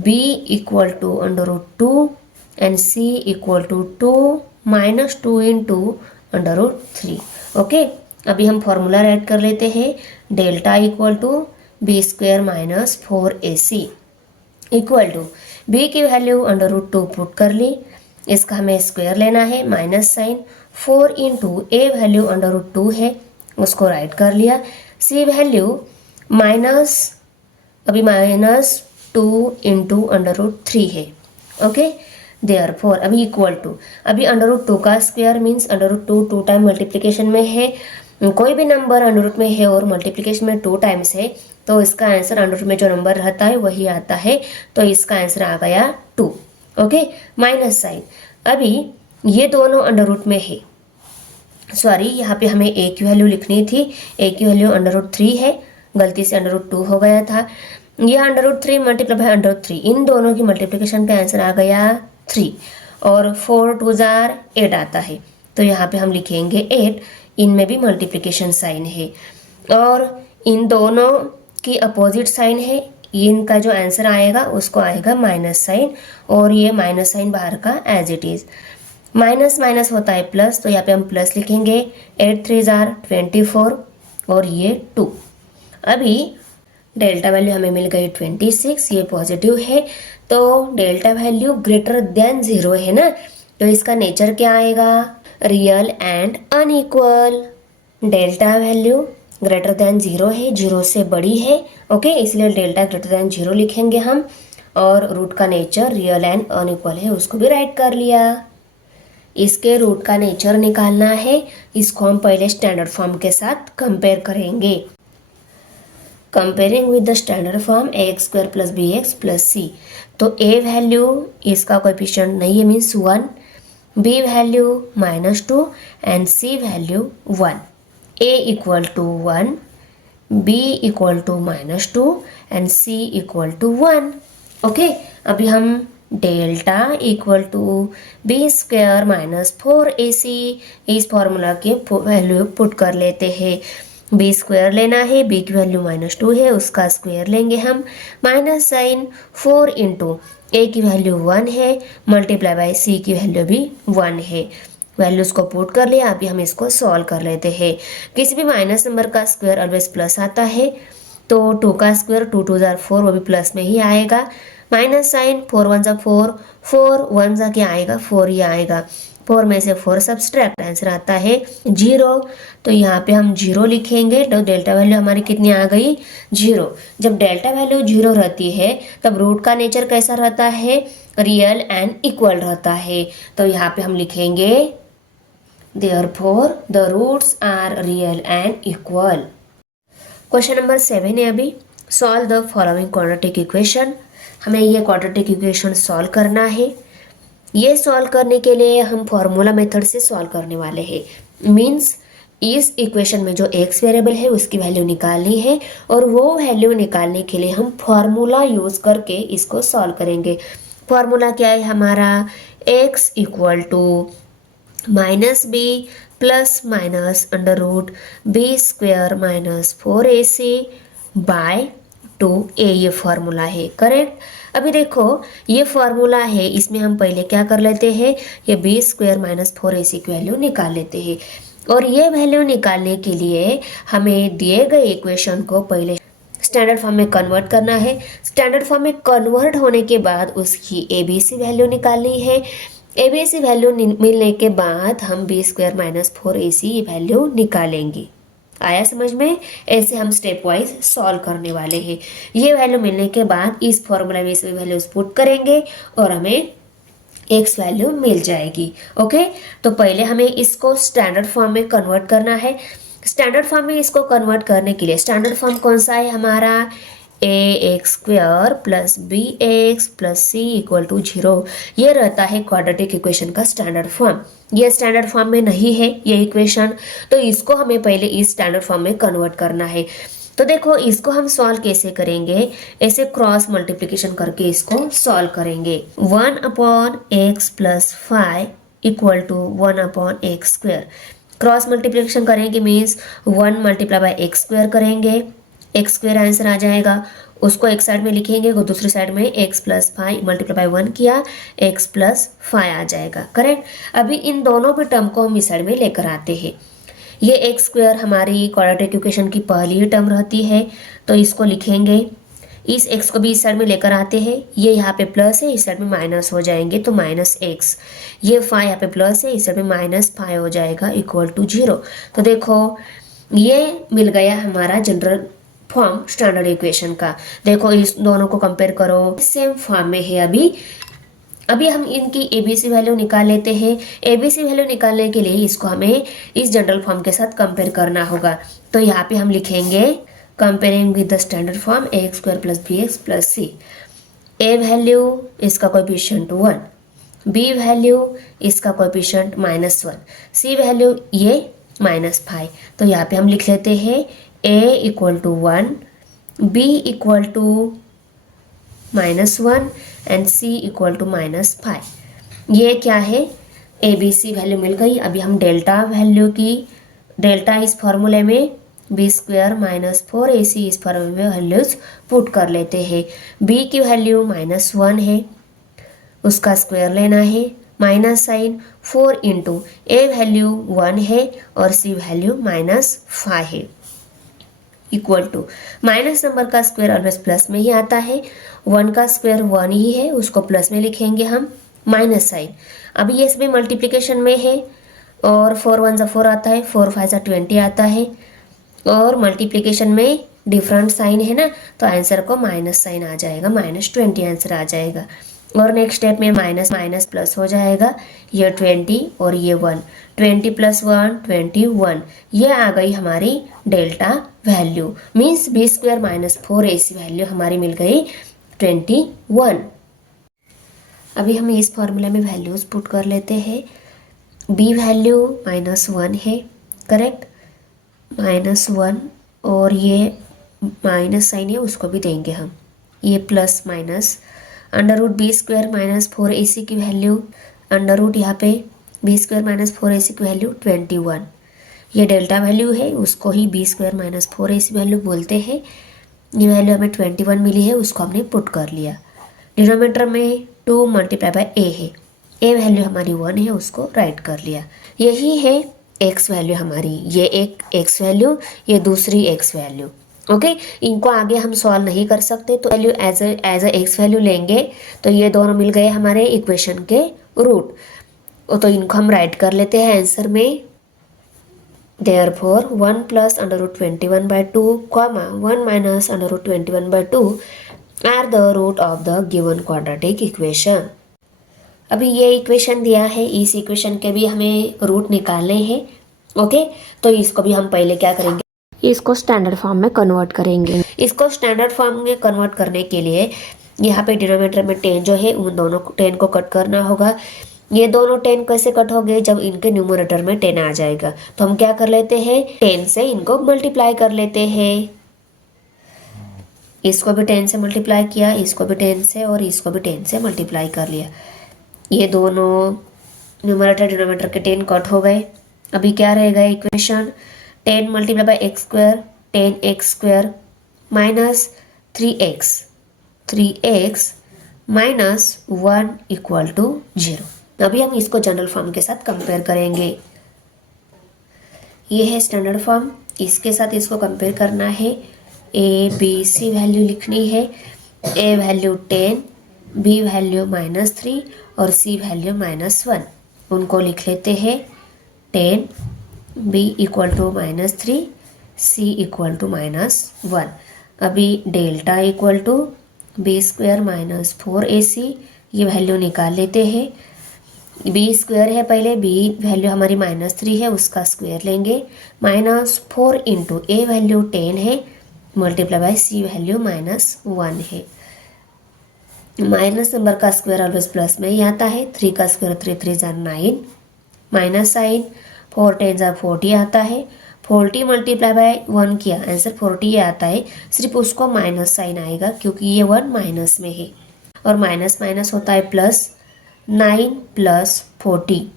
B equal to √2 and C equal to 2 -2 into √3। Okay, अभी हम फॉर्मूला राइट कर लेते हैं, delta equal to b square minus 4ac equal to b की वैल्यू √2 पुट कर ली, इसका हमें स्क्वायर लेना है, minus sign 4 into a value √2 है उसको राइट कर लिया, सी वैल्यू माइनस -2 इंटू √3 है। ओके, देयरफॉर अभी इक्वल टू, अभी √2 का स्क्वायर मीन्स √2 2 टाइम मल्टीप्लिकेशन में है, कोई भी नंबर √रूट में है और मल्टीप्लिकेशन में 2 टाइम्स है तो इसका आंसर √रूट में जो नंबर रहता है वही आता है, तो इसका आंसर आ गया 2। ओके, माइनस साइन, अभी ये दोनों √रूट में है, सॉरी यहाँ पे हमें ए की वैल्यू लिखनी थी, ए की वैल्यू √3 है, गलती से √2 हो गया था, ये √3 मल्टीप्लाई बाय √3, इन दोनों की मल्टीप्लिकेशन का आंसर आ गया 3 और 4 2 जार 8 आता है, तो यहाँ पे हम लिखेंगे 8, इनमें भी मल्टीप्लिकेशन साइन है और इन दोनों की अपोजिट साइन है, इनका जो आंसर आएगा उसको आएगा माइनस साइन और ये माइनस साइन बाहर का as it is, minus minus होता है प्लस, तो यहाँ पे हम प्लस लिखेंगे, 8 3 जार 24 और ये 2। अभी डेल्टा वैल्यू हमें मिल गई 26, ये पॉजिटिव है तो डेल्टा वैल्यू ग्रेटर देन 0 है ना, तो इसका नेचर क्या आएगा, real and unequal. Delta value greater than 0 है, 0 से बड़ी है, ओके, इसलिए डेल्टा ग्रेटर देन 0 लिखेंगे हम, और रूट का नेचर रियल एंड अनइक्वल है उसको भी राइट कर लिया। इसके रूट का नेचर निकालना है, इसको हम पहले स्टैंडर्ड फॉर्म के साथ कंपेयर करेंगे। Comparing with the standard form ax square plus bx plus c, तो a वैल्यू इसका कोएफिशिएंट नहीं है means 1, b value -2 and c value 1, a equal to 1, b equal to -2 and c equal to 1। Okay, अभी हम delta equal to b square minus 4ac इस formula के value put कर लेते हैं, बी स्क्वायर लेना है, बी की वैल्यू -2 है उसका स्क्वायर लेंगे हम, माइनस साइन 4 इंटू ए की वैल्यू 1 है मल्टीप्लाई बाय सी की वैल्यू भी 1 है, वैल्यूज को पुट कर लिया। अभी हम इसको सॉल्व कर लेते हैं, किसी भी माइनस नंबर का स्क्वायर ऑलवेज प्लस आता है, तो 2 का स्क्वायर 2 2 जार 4 वो भी प्लस में ही आएगा, माइनस साइन 4 1 जा 4, 4 1 जा क्या आएगा 4 ही आएगा, 4 में से 4 सब्सट्रैक्ट आंसर आता है 0, तो यहाँ पे हम 0 लिखेंगे, तो डेल्टा वैल्यू हमारी कितनी आ गई 0। जब डेल्टा वैल्यू 0 रहती है तब रूट का नेचर कैसा रहता है, रियल एंड इक्वल रहता है, तो यहाँ पे हम लिखेंगे therefore the roots are real and equal. Question number 7 है अभी, solve the following quadratic equation, हमें ये क्वाड्रेटिक इक्वेशन सॉल्व करना है। ये सॉल्व करने के लिए हम फॉर्मूला मेथड से सॉल्व करने वाले हैं, मीन्स इस इक्वेशन में जो x वेरिएबल है उसकी वैल्यू निकालनी है और वो वैल्यू निकालने के लिए हम फॉर्मूला यूज़ करके इसको सॉल्व करेंगे। फॉर्मूला क्या है हमारा, x equal to -b plus minus √b square minus 4ac by 2a, ये फॉर्मूला है, करेक्ट। अभी देखो ये फॉर्मूला है, इसमें हम पहले क्या कर लेते हैं, ये b स्क्वायर माइनस 4ac की वैल्यू निकाल लेते हैं, और ये वैल्यू निकालने के लिए हमें दिए गए इक्वेशन को पहले स्टैंडर्ड फॉर्म में कन्वर्ट करना है। स्टैंडर्ड फॉर्म में कन्वर्ट होने के बाद उसकी ABC वैल्यू निकालनी है, ABC वैल्यू मिलने के बाद हम b square minus 4ac value निकालेंगे। आया समझ में, ऐसे हम स्टेप वाइज सॉल्व करने वाले हैं। ये वैल्यू मिलने के बाद इस फॉर्मूला में इस वैल्यूज पुट करेंगे और हमें x वैल्यू मिल जाएगी। ओके, तो पहले हमें इसको स्टैंडर्ड फॉर्म में कन्वर्ट करना है। स्टैंडर्ड फॉर्म में इसको कन्वर्ट करने के लिए स्टैंडर्ड फॉर्म कौन सा है हमारा, ax square plus bx plus c equal to 0, ये रहता है क्वाड्रेटिक इक्वेशन का स्टैंडर्ड फॉर्म। ये स्टैंडर्ड फॉर्म में नहीं है ये इक्वेशन, तो इसको हमें पहले इस स्टैंडर्ड फॉर्म में कन्वर्ट करना है। तो देखो इसको हम सॉल्व कैसे करेंगे, ऐसे क्रॉस मल्टीप्लिकेशन करके इसको सॉल्व करेंगे। 1/x plus 5 equal to 1/x square, cross multiplication करेंगे means 1 multiply by x square करेंगे, एक्स स्क्वायर आंसर आ जाएगा, उसको एक साइड में लिखेंगे और दूसरी साइड में x प्लस 5 मल्टीप्लाई बाय 1 किया, x प्लस 5 आ जाएगा, करेक्ट। अभी इन दोनों भी टर्म को हम इस साइड में लेकर आते हैं, ये एक्स स्क्वायर हमारी क्वाड्रेटिक इक्वेशन की पहली ही टर्म रहती है, तो इसको लिखेंगे, इस x को भी इस साइड में लेकर आते हैं, ये यहाँ पे प्लस है, इस साइड में माइनस हो जाएंगे तो माइनस एक्स, ये फाइव यहाँ पे प्लस है, इस साइड में माइनस फाइव हो जाएगा इक्वल टू 0। तो देखो ये मिल गया हमारा जनरल फॉर्म स्टैंडर्ड इक्वेशन का। देखो इस दोनों को कंपेयर करो, सेम फॉर्म में है। अभी हम इनकी एबीसी वैल्यू निकाल लेते हैं। एबीसी वैल्यू निकालने के लिए इसको हमें इस जनरल फॉर्म के साथ कंपेयर करना होगा। तो यहाँ पे हम लिखेंगे comparing with the standard form ax square plus b x plus c. A value इसका कोएफिशिएंट 1, बी वैल्यू इसका कोएफिशिएंट -1, सी वैल्यू ये -5। तो यहाँ पे हम लिख लेते हैं a equal to 1, b equal to -1 and c equal to -5। ये क्या है, ए बी सी वैल्यू मिल गई। अभी हम डेल्टा वैल्यू की, डेल्टा इस फॉर्मूले में बी स्क्वायर माइनस 4ac इस फॉर्मूले में वैल्यूज पुट कर लेते हैं। b की वैल्यू -1 है, उसका स्क्वायर लेना है, minus sign 4 into a value 1 है और c वैल्यू -5 है इक्वल टू, माइनस नंबर का स्क्वायर ऑलवेज प्लस में ही आता है, 1 का स्क्वायर 1 ही है, उसको प्लस में लिखेंगे हम, माइनस साइन। अभी ये सभी मल्टीप्लिकेशन में है और 4 1 सा 4 आता है, 4 5 सा 20 आता है, और मल्टीप्लिकेशन में डिफरेंट साइन है ना, तो आंसर को माइनस साइन आ जाएगा, -20 आंसर आ जाएगा। और नेक्स्ट स्टेप में माइनस माइनस प्लस हो जाएगा, ये 20 और ये 1, 20 + 1 21, ये आ गई हमारी delta value. Means b square minus 4ac value हमारी मिल गई 21। अभी हम इस फॉर्मूला में वैल्यूज पुट कर लेते हैं। बी वैल्यू -1 है, करेक्ट, -1, और ये माइनस साइन है उसको भी देंगे हम, ये plus minus, √b square minus 4ac की वैल्यू, अंडर यहाँ पे b स्क्वायर माइनस 4ac की वैल्यू 21। ये डेल्टा वैल्यू है, उसको ही b square minus 4ac value बोलते हैं। ये वैल्यू हमें 21 मिली है, उसको हमने पुट कर लिया। डिनोमिनेटर में 2 × a है, a वैल्यू हमारी 1 है, उसको राइट कर लिया। यही है x वैल्यू हमारी, ये एक x वैल्यू, ये दूसरी x वैल्यू। ओके, इनको आगे हम सॉल्व नहीं कर सकते, तो value as a x value लेंगे, तो ये दोनों मिल गए हमारे इक्वेशन के रूट, तो इनको हम राइट कर लेते हैं आंसर में। Therefore 1 + √21/2, 1 - √21/2 are the root of the given quadratic equation. अभी ये इक्वेशन दिया है, इस इक्वेशन के भी हमें रूट निकालने हैं। ओके, तो इसको भी हम पहले क्या करेंगे, इसको स्टैंडर्ड फॉर्म में कन्वर्ट करेंगे। इसको स्टैंडर्ड फॉर्म में कन्वर्ट करने के लिए यहाँ पे डिनोमिनेटर में 10 जो है, उन दोनों 10 को कट करना होगा। ये दोनों 10 कैसे कट हो गए, जब इनके न्यूमरेटर में 10 आ जाएगा, तो हम क्या कर लेते हैं, 10 से इनको मल्टीप्लाई कर लेते हैं। इसको भी 10 से मल्टीप्लाई किया, इसको भी 10 से, और इसको भी 10 से मल्टीप्लाई कर लिया। ये दोनों न्यूमरेटर डिनोमिनेटर के 10 कट हो गए। अभी क्या रहेगा equation, 10 × x square 10x square minus 3x minus 1 equal to 0। अभी हम इसको जनरल फॉर्म के साथ कंपेयर करेंगे। ये है स्टैंडर्ड फॉर्म, इसके साथ इसको कंपेयर करना है। ए बी सी वैल्यू लिखनी है, ए वैल्यू 10, बी वैल्यू -3 और सी वैल्यू -1। उनको लिख लेते हैं, 10 b equal to -3, c equal to -1। अभी delta equal to b square minus 4ac, ये वैल्यू निकाल लेते हैं। b स्क्वायर है पहले, b वैल्यू हमारी -3 है, उसका स्क्वायर लेंगे, -4 इंटू a वैल्यू 10 है, मल्टीप्लाई बाय c वैल्यू -1 है। माइनस नंबर का स्क्वायर ऑलवेज प्लस में ही आता है, 3 का स्क्वायर 3 3 = 9, माइनस साइन 4 10 = 40 आता है, 40 मल्टीप्लाई बाय 1 किया, आंसर 40 आता है, सिर्फ उसको माइनस साइन आएगा क्योंकि ये 1 माइनस में है, और माइनस माइनस होता है प्लस। 9 + 40,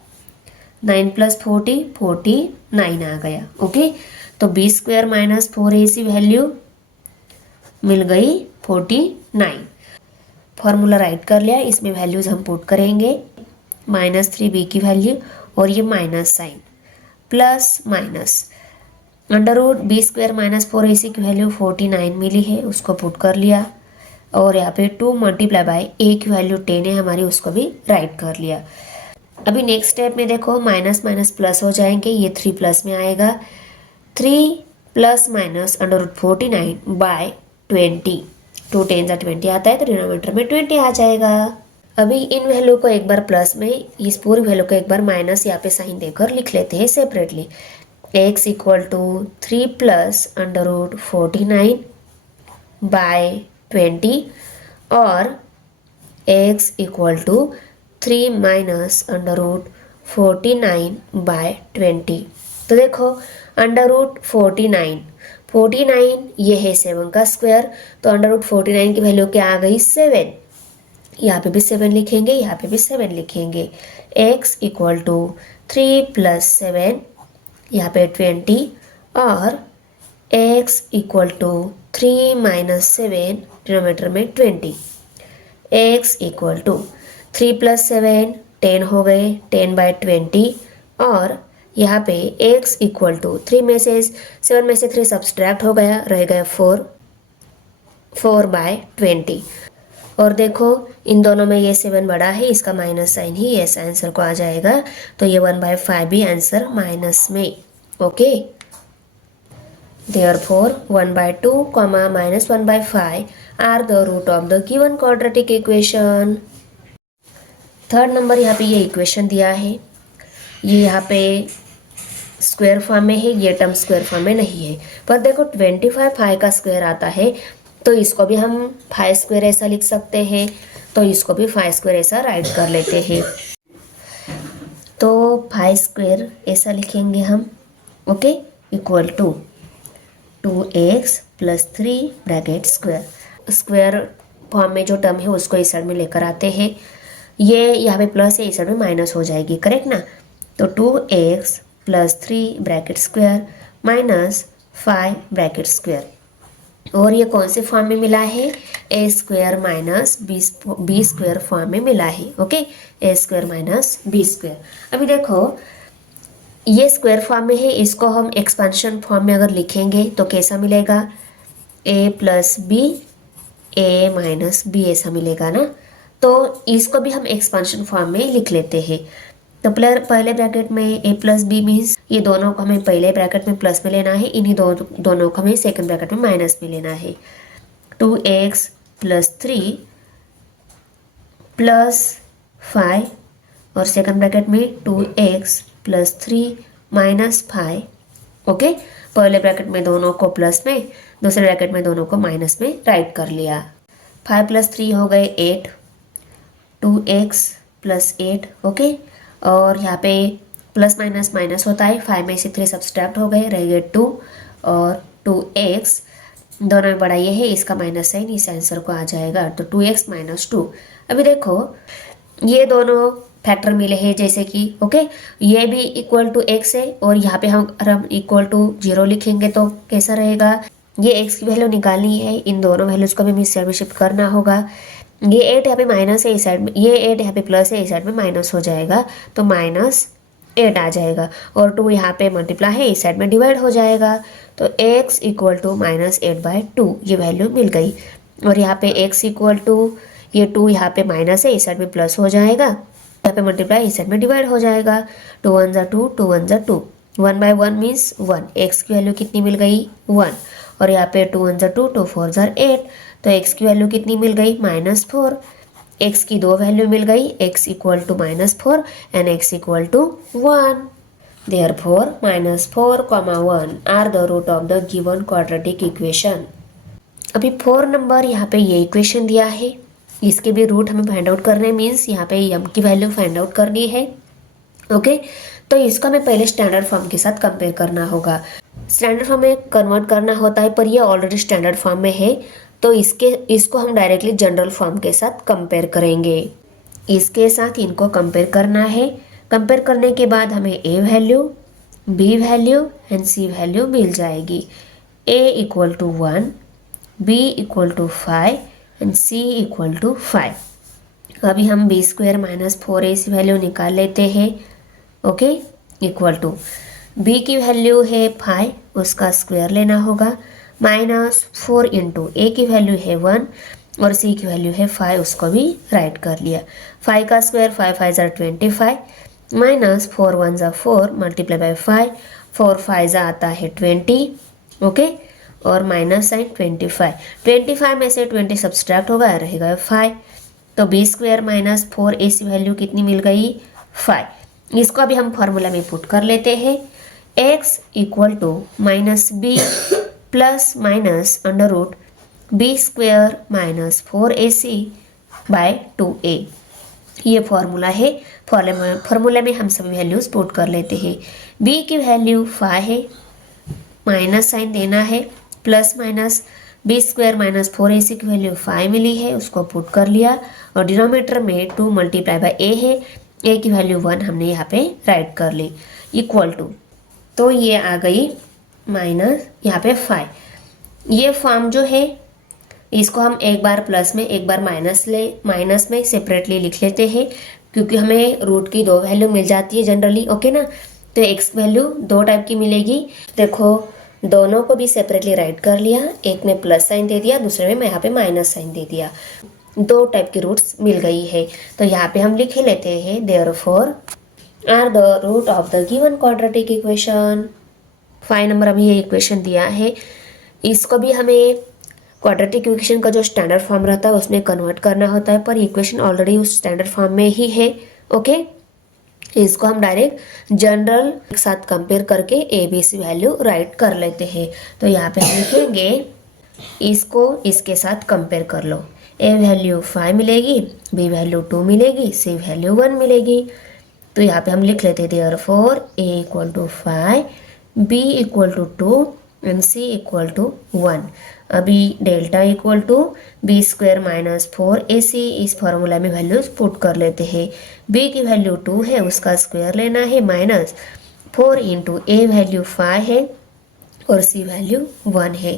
9 + 40 49 आ गया। ओके, तो b square minus 4ac value मिल गई 49। फॉर्मूला राइट कर लिया, इसमें वैल्यूज हम पुट करेंगे, -3b की वैल्यू, और ये minus sign, plus minus under root b square minus 4ac की वैल्यू 49 मिली है, उसको पुट कर लिया। और यहाँ पे 2 मल्टीप्लाई बाय ए की वैल्यू 10 है हमारी, उसको भी राइट कर लिया। अभी नेक्स्ट स्टेप में देखो माइनस माइनस प्लस हो जाएंगे, ये 3 प्लस में आएगा। 3 plus minus under root 49 by 20, 2 10 20 आता है तो डिनोमिनेटर में 20 आ जाएगा। अभी इन वैल्यू को एक बार प्लस में, इस पूरी वैल्यू को एक बार माइनस यहाँ पे साइन देकर लिख लेते हैं separately. x equal to 3 plus under root 49 by 20 और x equal to 3 minus under root 49 by 20। तो देखो अंडर रूट 49 ये है 7 का स्क्वायर, तो अंडर रूट 49 की वैल्यू क्या आ गई 7। यहाँ पे भी 7 लिखेंगे, यहाँ पे भी 7 लिखेंगे। x इक्वल टू 3 प्लस 7 यहाँ पे 20 और x equal to 3 minus 7 denominator में 20। x इक्वल टू 3 प्लस 7 10 हो गए, 10 बाय 20 और यहाँ पे x इक्वल टू 3 में से 7 में से 3 सब्सट्रैक्ट हो गया, रह गया 4 बाय 20। और देखो इन दोनों में ये 7 बड़ा है, इसका माइनस साइन ही यस आंसर को आ जाएगा, तो ये 1/5 भी आंसर माइनस में। Okay, therefore 1/2, minus 1/5 are the root of the given quadratic equation। Third number यहाँ पे ये इक्वेशन दिया है, ये यहाँ पे स्क्वायर फॉर्म में है, ये टर्म स्क्वायर फॉर्म में नहीं है। पर देखो 25 5 का स्क्वायर आता है, तो इसको भी हम 5 स्क्वायर ऐसा लिख सकते हैं, तो इसको भी 5 स्क्वायर ऐसा राइट कर लेते हैं। तो 5 स्क्वायर ऐसा लिखेंगे हम, okay, equal to 2x plus 3 bracket square. Square form में जो टर्म है उसको इस साइड में लेकर आते हैं, ये यहाँ पे प्लस है, इस साइड में माइनस हो जाएगी, करेक्ट ना। तो 2x plus 3 bracket square minus 5 bracket square, और ये कौन से फॉर्म में मिला है, a square minus b square form में मिला है। Okay, a square minus b square. अभी देखो ये स्क्वायर फॉर्म में है, इसको हम एक्सपेंशन फॉर्म में अगर लिखेंगे तो कैसा मिलेगा, ए प्लस बी ए माइनस बी ऐसा मिलेगा ना। तो इसको भी हम एक्सपेंशन फॉर्म में लिख लेते हैं। तो पहले ब्रैकेट में ए प्लस बी मीन्स ये दोनों को हमें पहले ब्रैकेट में प्लस में लेना है, इन्हीं दोनों को हमें सेकंड ब्रैकेट में माइनस में लेना है। 2x प्लस 3 प्लस 5 और सेकंड ब्रैकेट में 2x प्लस 3 माइनस 5। ओके, पहले ब्रैकेट में दोनों को प्लस में, दूसरे ब्रैकेट में दोनों को माइनस में राइट कर लिया। 5 प्लस 3 हो गए 8, 2x प्लस 8। ओके, और यहाँ पे प्लस माइनस माइनस होता है, 5 में से 3 सब्सट्रैक्ट हो गए, रह गए 2 और 2x, दोनों में बड़ा ये है, इसका माइनस साइन इस आंसर को आ जाएगा, तो 2x माइनस 2। अभी देखो ये दोनों फैक्टर मिले हैं जैसे कि, ओके, ये भी इक्वल टू x है और यहाँ पे हम इक्वल टू 0 लिखेंगे तो कैसा रहेगा, ये x की वैल्यू निकालनी है, इन दोनों वैल्यूज को भी हमें इस साइड में शिफ्ट करना होगा। ये 8 यहाँ पे माइनस है, इस साइड में ये 8 यहाँ पे प्लस है, इस साइड में माइनस हो जाएगा, तो -8 आ जाएगा, और 2 यहाँ पे मल्टीप्लाई है, इस साइड में डिवाइड हो जाएगा, तो x इक्वल टू -8/2 ये वैल्यू मिल गई। और यहाँ पे x इक्वल टू ये 2 यहाँ पे माइनस है, इस साइड में प्लस हो जाएगा, यहाँ पे मल्टीप्लाई, इस साइड में डिवाइड हो जाएगा, 2 1 2 2 1 2, 1/1 मीन्स 1, x की वैल्यू कितनी मिल गई 1, और यहाँ पे 2 1 2 2 4 8, तो x की वैल्यू कितनी मिल गई -4। x की दो वैल्यू मिल गई, x equal to -4 and x equal to 1। Therefore -4, 1 are the root of the given quadratic equation. अभी 4 नंबर यहाँ पे ये इक्वेशन दिया है, इसके भी रूट हमें फाइंड आउट करने, मीन्स यहाँ पे m की वैल्यू फाइंड आउट करनी है। ओके, तो इसको हमें पहले स्टैंडर्ड फॉर्म के साथ कंपेयर करना होगा। स्टैंडर्ड फॉर्म में कन्वर्ट करना होता है, पर ये ऑलरेडी स्टैंडर्ड फॉर्म में है, तो इसको हम डायरेक्टली जनरल फॉर्म के साथ कंपेयर करेंगे। इसके साथ इनको कंपेयर करना है। कंपेयर करने के बाद हमें a value, b value and c value मिल जाएगी। a equal to 1, b equal to 5 and c equal to 5। अभी हम b² - 4ac वैल्यू निकाल लेते हैं। ओके, इक्वल टू b की वैल्यू है 5, उसका स्क्वायर लेना होगा, -4 इंटू a की वैल्यू है 1 और c की वैल्यू है 5, उसको भी राइट कर लिया। 5 का स्क्वायर 5 5 ज़ा 25 माइनस 4 1 ज़ा 4 मल्टीप्लाई बाय 5, 4 5 ज़ा आता है 20, ओके, और माइनस साइन 25 में से 20 सब्सट्रैक्ट होगा, रहेगा 5, तो b square minus 4ac value कितनी मिल गई 5। इसको अभी हम फॉर्मूला में पुट कर लेते हैं, x equal to minus b plus minus under root b square minus 4ac by 2a, ये फॉर्मूला है। फॉर्मूला में हम सभी वैल्यूज पुट कर लेते हैं। b की वैल्यू 5 है, माइनस साइन देना है, plus minus b square minus 4ac की वैल्यू 5 मिली है, उसको पुट कर लिया, और डिनोमिनेटर में 2 मल्टीप्लाई बाय a है, a की वैल्यू 1 हमने यहाँ पे राइट कर ली, इक्वल टू, तो ये आ गई माइनस यहाँ पे 5। ये फॉर्म जो है इसको हम एक बार प्लस में एक बार माइनस में सेपरेटली लिख लेते हैं, क्योंकि हमें रूट की 2 वैल्यू मिल जाती है जनरली, ओके ना। तो एक्स वैल्यू 2 टाइप की मिलेगी। देखो दोनों को भी सेपरेटली राइट कर लिया, एक में प्लस साइन दे दिया, दूसरे में मैं यहाँ पे माइनस साइन दे दिया, 2 टाइप की रूट्स मिल गई है। तो यहाँ पे हम लिख लेते हैं therefore are the root of the given quadratic equation. 5 number अभी ये इक्वेशन दिया है, इसको भी हमें क्वाड्रेटिक इक्वेशन का जो स्टैंडर्ड फॉर्म रहता है उसमें कन्वर्ट करना होता है, पर इक्वेशन ऑलरेडी उस स्टैंडर्ड फॉर्म में ही है, ओके। इसको हम डायरेक्ट जनरल के साथ कंपेयर करके a b c value write कर लेते हैं। तो यहाँ पे हम लिखेंगे, इसको इसके साथ कंपेयर कर लो, ए वैल्यू 5 मिलेगी, बी वैल्यू 2 मिलेगी, सी वैल्यू 1 मिलेगी। तो यहाँ पे हम लिख लेते हैं therefore a equal to 5, b equal to 2 and c equal to 1। अभी delta equal to b square minus 4ac, इस फॉर्मूला में वैल्यूज पुट कर लेते हैं। b की वैल्यू 2 है, उसका स्क्वायर लेना है, माइनस 4 इंटू ए वैल्यू 5 है और c वैल्यू 1 है।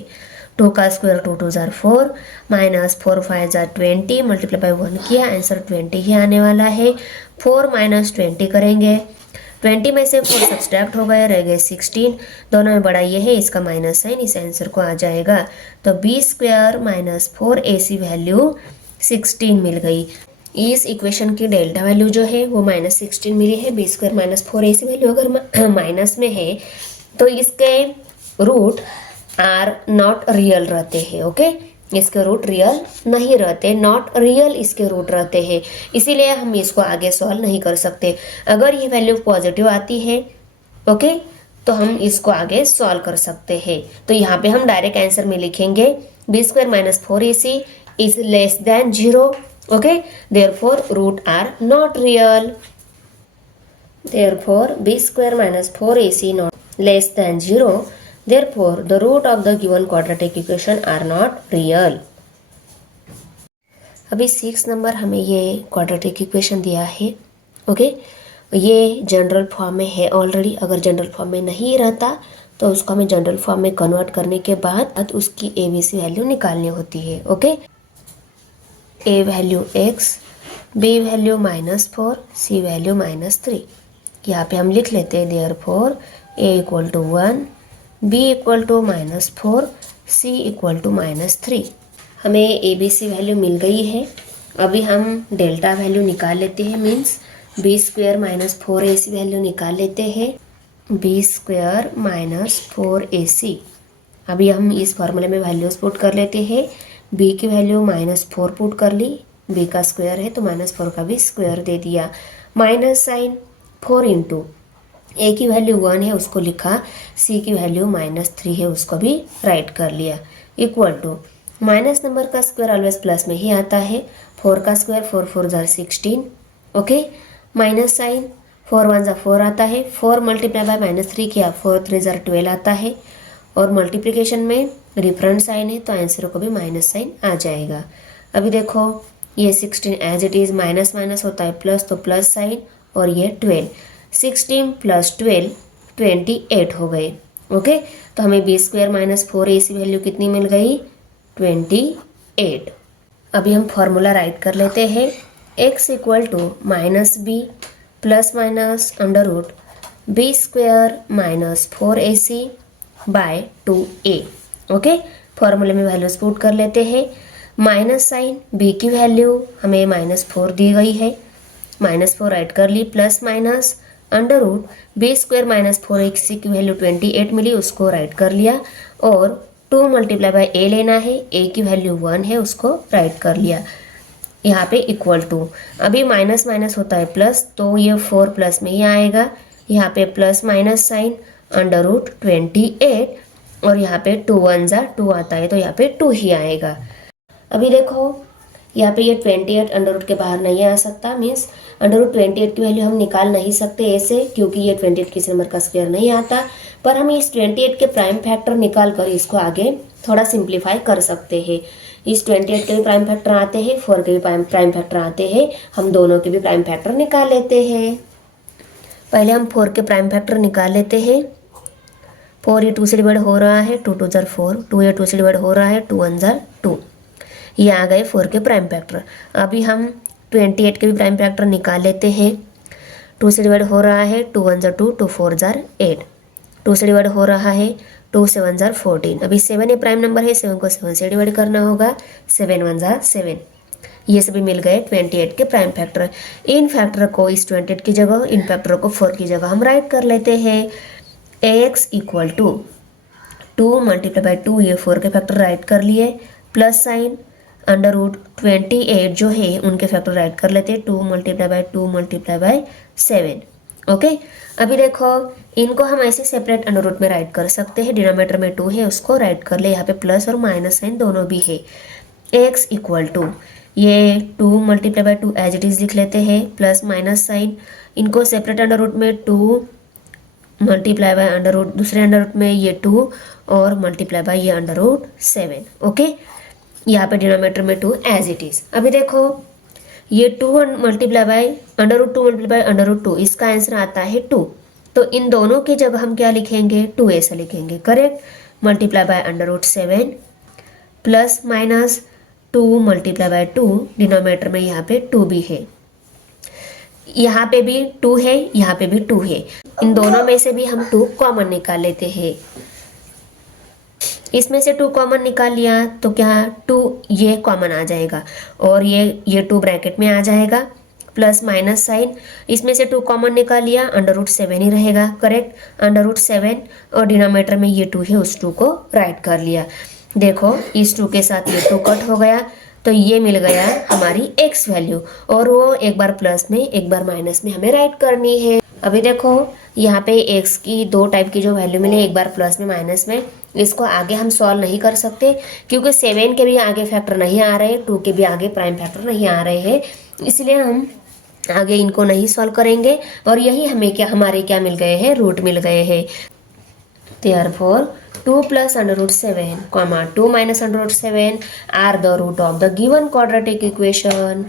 2 का स्क्वायर 2 2 ज़ा 4 माइनस 4 5 ज़ा 20 मल्टीप्लाई बाय 1 किया, आंसर 20 ही आने वाला है। 4 माइनस 20 करेंगे, 20 में से 4 सब्सट्रैक्ट हो गए, रह गए 16, दोनों में बड़ा ये है, इसका माइनस साइन इस आंसर को आ जाएगा। तो b square minus 4ac value 16 मिल गई। इस इक्वेशन की डेल्टा वैल्यू जो है वो माइनस 16 मिली है। B square minus 4ac value अगर माइनस में है तो इसके रूट आर नॉट रियल रहते हैं, ओके। इसके रूट रियल नहीं रहते, नॉट रियल इसके रूट रहते हैं, इसीलिए हम इसको आगे सॉल्व नहीं कर सकते। अगर ये वैल्यू पॉजिटिव आती है, ओके, तो हम इसको आगे सॉल्व कर सकते हैं। तो यहाँ पे हम डायरेक्ट आंसर में लिखेंगे b square minus 4ac is less than 0, okay, therefore root are not real, therefore b square minus 4ac not less than 0, therefore the root of the given quadratic equation are not real। अभी 6 number हमें ये quadratic equation दिया है, okay. ये general form में है already, अगर general form में नहीं रहता तो उसको हमें जनरल फॉर्म में कन्वर्ट करने के बाद उसकी ए बी सी वैल्यू निकालनी होती है, okay. A value x, b value -4, c value -3। यहाँ पे हम लिख लेते हैं therefore a equal to 1, b equal to -4, c equal to -3। हमें ए बी सी वैल्यू मिल गई है। अभी हम डेल्टा वैल्यू निकाल लेते हैं, means b square minus 4ac value निकाल लेते हैं, बी स्क्वायर माइनस 4ac। अभी हम इस फॉर्मूले में वैल्यूज पुट कर लेते हैं। b की वैल्यू -4 पुट कर ली, b का स्क्वायर है तो -4 का भी स्क्वायर दे दिया, माइनस साइन 4 इंटू ए की वैल्यू 1 है उसको लिखा, सी की वैल्यू -3 है उसको भी राइट कर लिया, इक्वल टू माइनस नंबर का स्क्वायर ऑलवेज प्लस में ही आता है, 4 का स्क्वायर 4 4 ज़ा 16, ओके, माइनस साइन 4 1 ज़ा 4 आता है, 4 मल्टीप्लाई बाय -3 किया, 4 3 ज़ा 12 आता है, और मल्टीप्लिकेशन में डिफरेंट साइन है तो आंसर को भी माइनस साइन आ जाएगा। अभी देखो ये 16 as it is, minus minus होता है प्लस, तो प्लस साइन, और ये 12, 16 प्लस 12 28 हो गए, ओके। तो हमें B square minus 4ac value कितनी मिल गई 28। अभी हम फॉर्मूला राइट कर लेते हैं, x equal to -b plus minus under root b square minus 4ac by 2a। Okay, फॉर्मूले में वैल्यूज पुट कर लेते हैं। माइनस साइन, b की वैल्यू हमें -4 दी गई है, -4 ऐड कर ली, plus minus under root b square minus 4ac की वैल्यू 28 मिली, उसको राइट कर लिया, और 2 मल्टीप्लाई बाय a लेना है, a की वैल्यू 1 है, उसको राइट कर लिया। यहाँ पे इक्वल टू, अभी माइनस माइनस होता है प्लस, तो ये 4 प्लस में ही आएगा, यहाँ पे plus minus sign under root 28, और यहाँ पे 2 1 जा 2 आता है, तो यहाँ पे 2 ही आएगा। अभी देखो यहाँ पे ये 28 अंडर रूट के बाहर नहीं आ सकता, मीन्स अंडर रूट 28 की वैल्यू हम निकाल नहीं सकते ऐसे, क्योंकि ये 28 किसी नंबर का स्क्वायर नहीं आता। पर हम इस 28 के प्राइम फैक्टर निकाल कर इसको आगे थोड़ा सिंप्लीफाई कर सकते हैं। इस 28 के भी प्राइम फैक्टर आते हैं, 4 के भी प्राइम फैक्टर आते हैं, हम दोनों के भी प्राइम फैक्टर निकाल लेते हैं। पहले हम 4 के प्राइम फैक्टर निकाल लेते हैं। 4 ये 2 से डिवाइड हो रहा है, 2 2 4, 2 ये 2 से डिवाइड हो रहा है, 2 1 2, ये आ गए 4 के प्राइम फैक्टर। अभी हम 28 के भी प्राइम फैक्टर निकाल लेते हैं। 2 से डिवाइड हो रहा है, 2 1 2, 2 4 8, 2 से डिवाइड हो रहा है, 2 7 14। अभी 7 ये प्राइम नंबर है, 7 को 7 से डिवाइड करना होगा, 7 1 7। ये सभी मिल गए 28 के प्राइम फैक्टर। इन फैक्टर को इस 28 की जगह, इन फैक्टर को 4 की जगह हम राइट कर लेते हैं। ax equal to 2 multiply by 2, ये 4 के फैक्टर राइट कर लिए, प्लस साइन अंडर रूट 28 जो है उनके फैक्टर राइट कर लेते हैं, 2 multiply by 2 multiply by 7। Okay, अभी देखो इनको हम ऐसे सेपरेट अंडर रूट में राइट कर सकते हैं। डिनोमिनेटर में 2 है, उसको राइट कर ले, यहाँ पे प्लस और माइनस साइन दोनों भी है। x इक्वल टू ये 2 multiply by 2 as it is लिख लेते हैं, प्लस माइनस साइन, इनको सेपरेट अंडर रूट में 2 मल्टीप्लाई बाय अंडर रूट, दूसरे अंडर रूट में ये 2 और मल्टीप्लाई बाय ये अंडर रूट 7। ओके, यहाँ पे डिनोमिनेटर में 2 एज इट इज। अभी देखो ये 2 multiply by under root 2 multiply by under root 2, इसका आंसर आता है 2। तो इन दोनों की जगह हम क्या लिखेंगे, 2 ऐसा लिखेंगे, correct. Multiply by under root 7 plus minus 2 multiply by 2, denominator में यहाँ पे 2 भी है, यहाँ पे भी 2 है, यहाँ पे भी 2 है। इन दोनों में से भी हम 2 कॉमन निकाल लेते हैं। इसमें से 2 कॉमन निकाल लिया तो क्या 2 ये कॉमन आ जाएगा, और ये 2 ब्रैकेट में आ जाएगा, प्लस माइनस साइन, इसमें से 2 कॉमन निकाल लिया, अंडर रूट 7 ही रहेगा, करेक्ट। अंडर रूट 7 और डिनोमिनेटर में ये 2 है, उस 2 को राइट कर लिया। देखो इस 2 के साथ ये 2 कट हो गया, तो ये मिल गया हमारी x वैल्यू, और वो एक बार प्लस में एक बार माइनस में हमें राइट करनी है। अभी देखो यहाँ पे x की 2 टाइप की जो वैल्यू मिले, एक बार प्लस में माइनस में, इसको आगे हम सॉल्व नहीं कर सकते, क्योंकि 7 के भी आगे फैक्टर नहीं आ रहे, 2 के भी आगे प्राइम फैक्टर नहीं आ रहे हैं, इसलिए हम आगे इनको नहीं सॉल्व करेंगे। और यही हमें हमारे क्या मिल गए हैं, रूट मिल गए हैं। Therefore 2 plus under root 7, 2 minus under root 7 are the root of the given quadratic equation.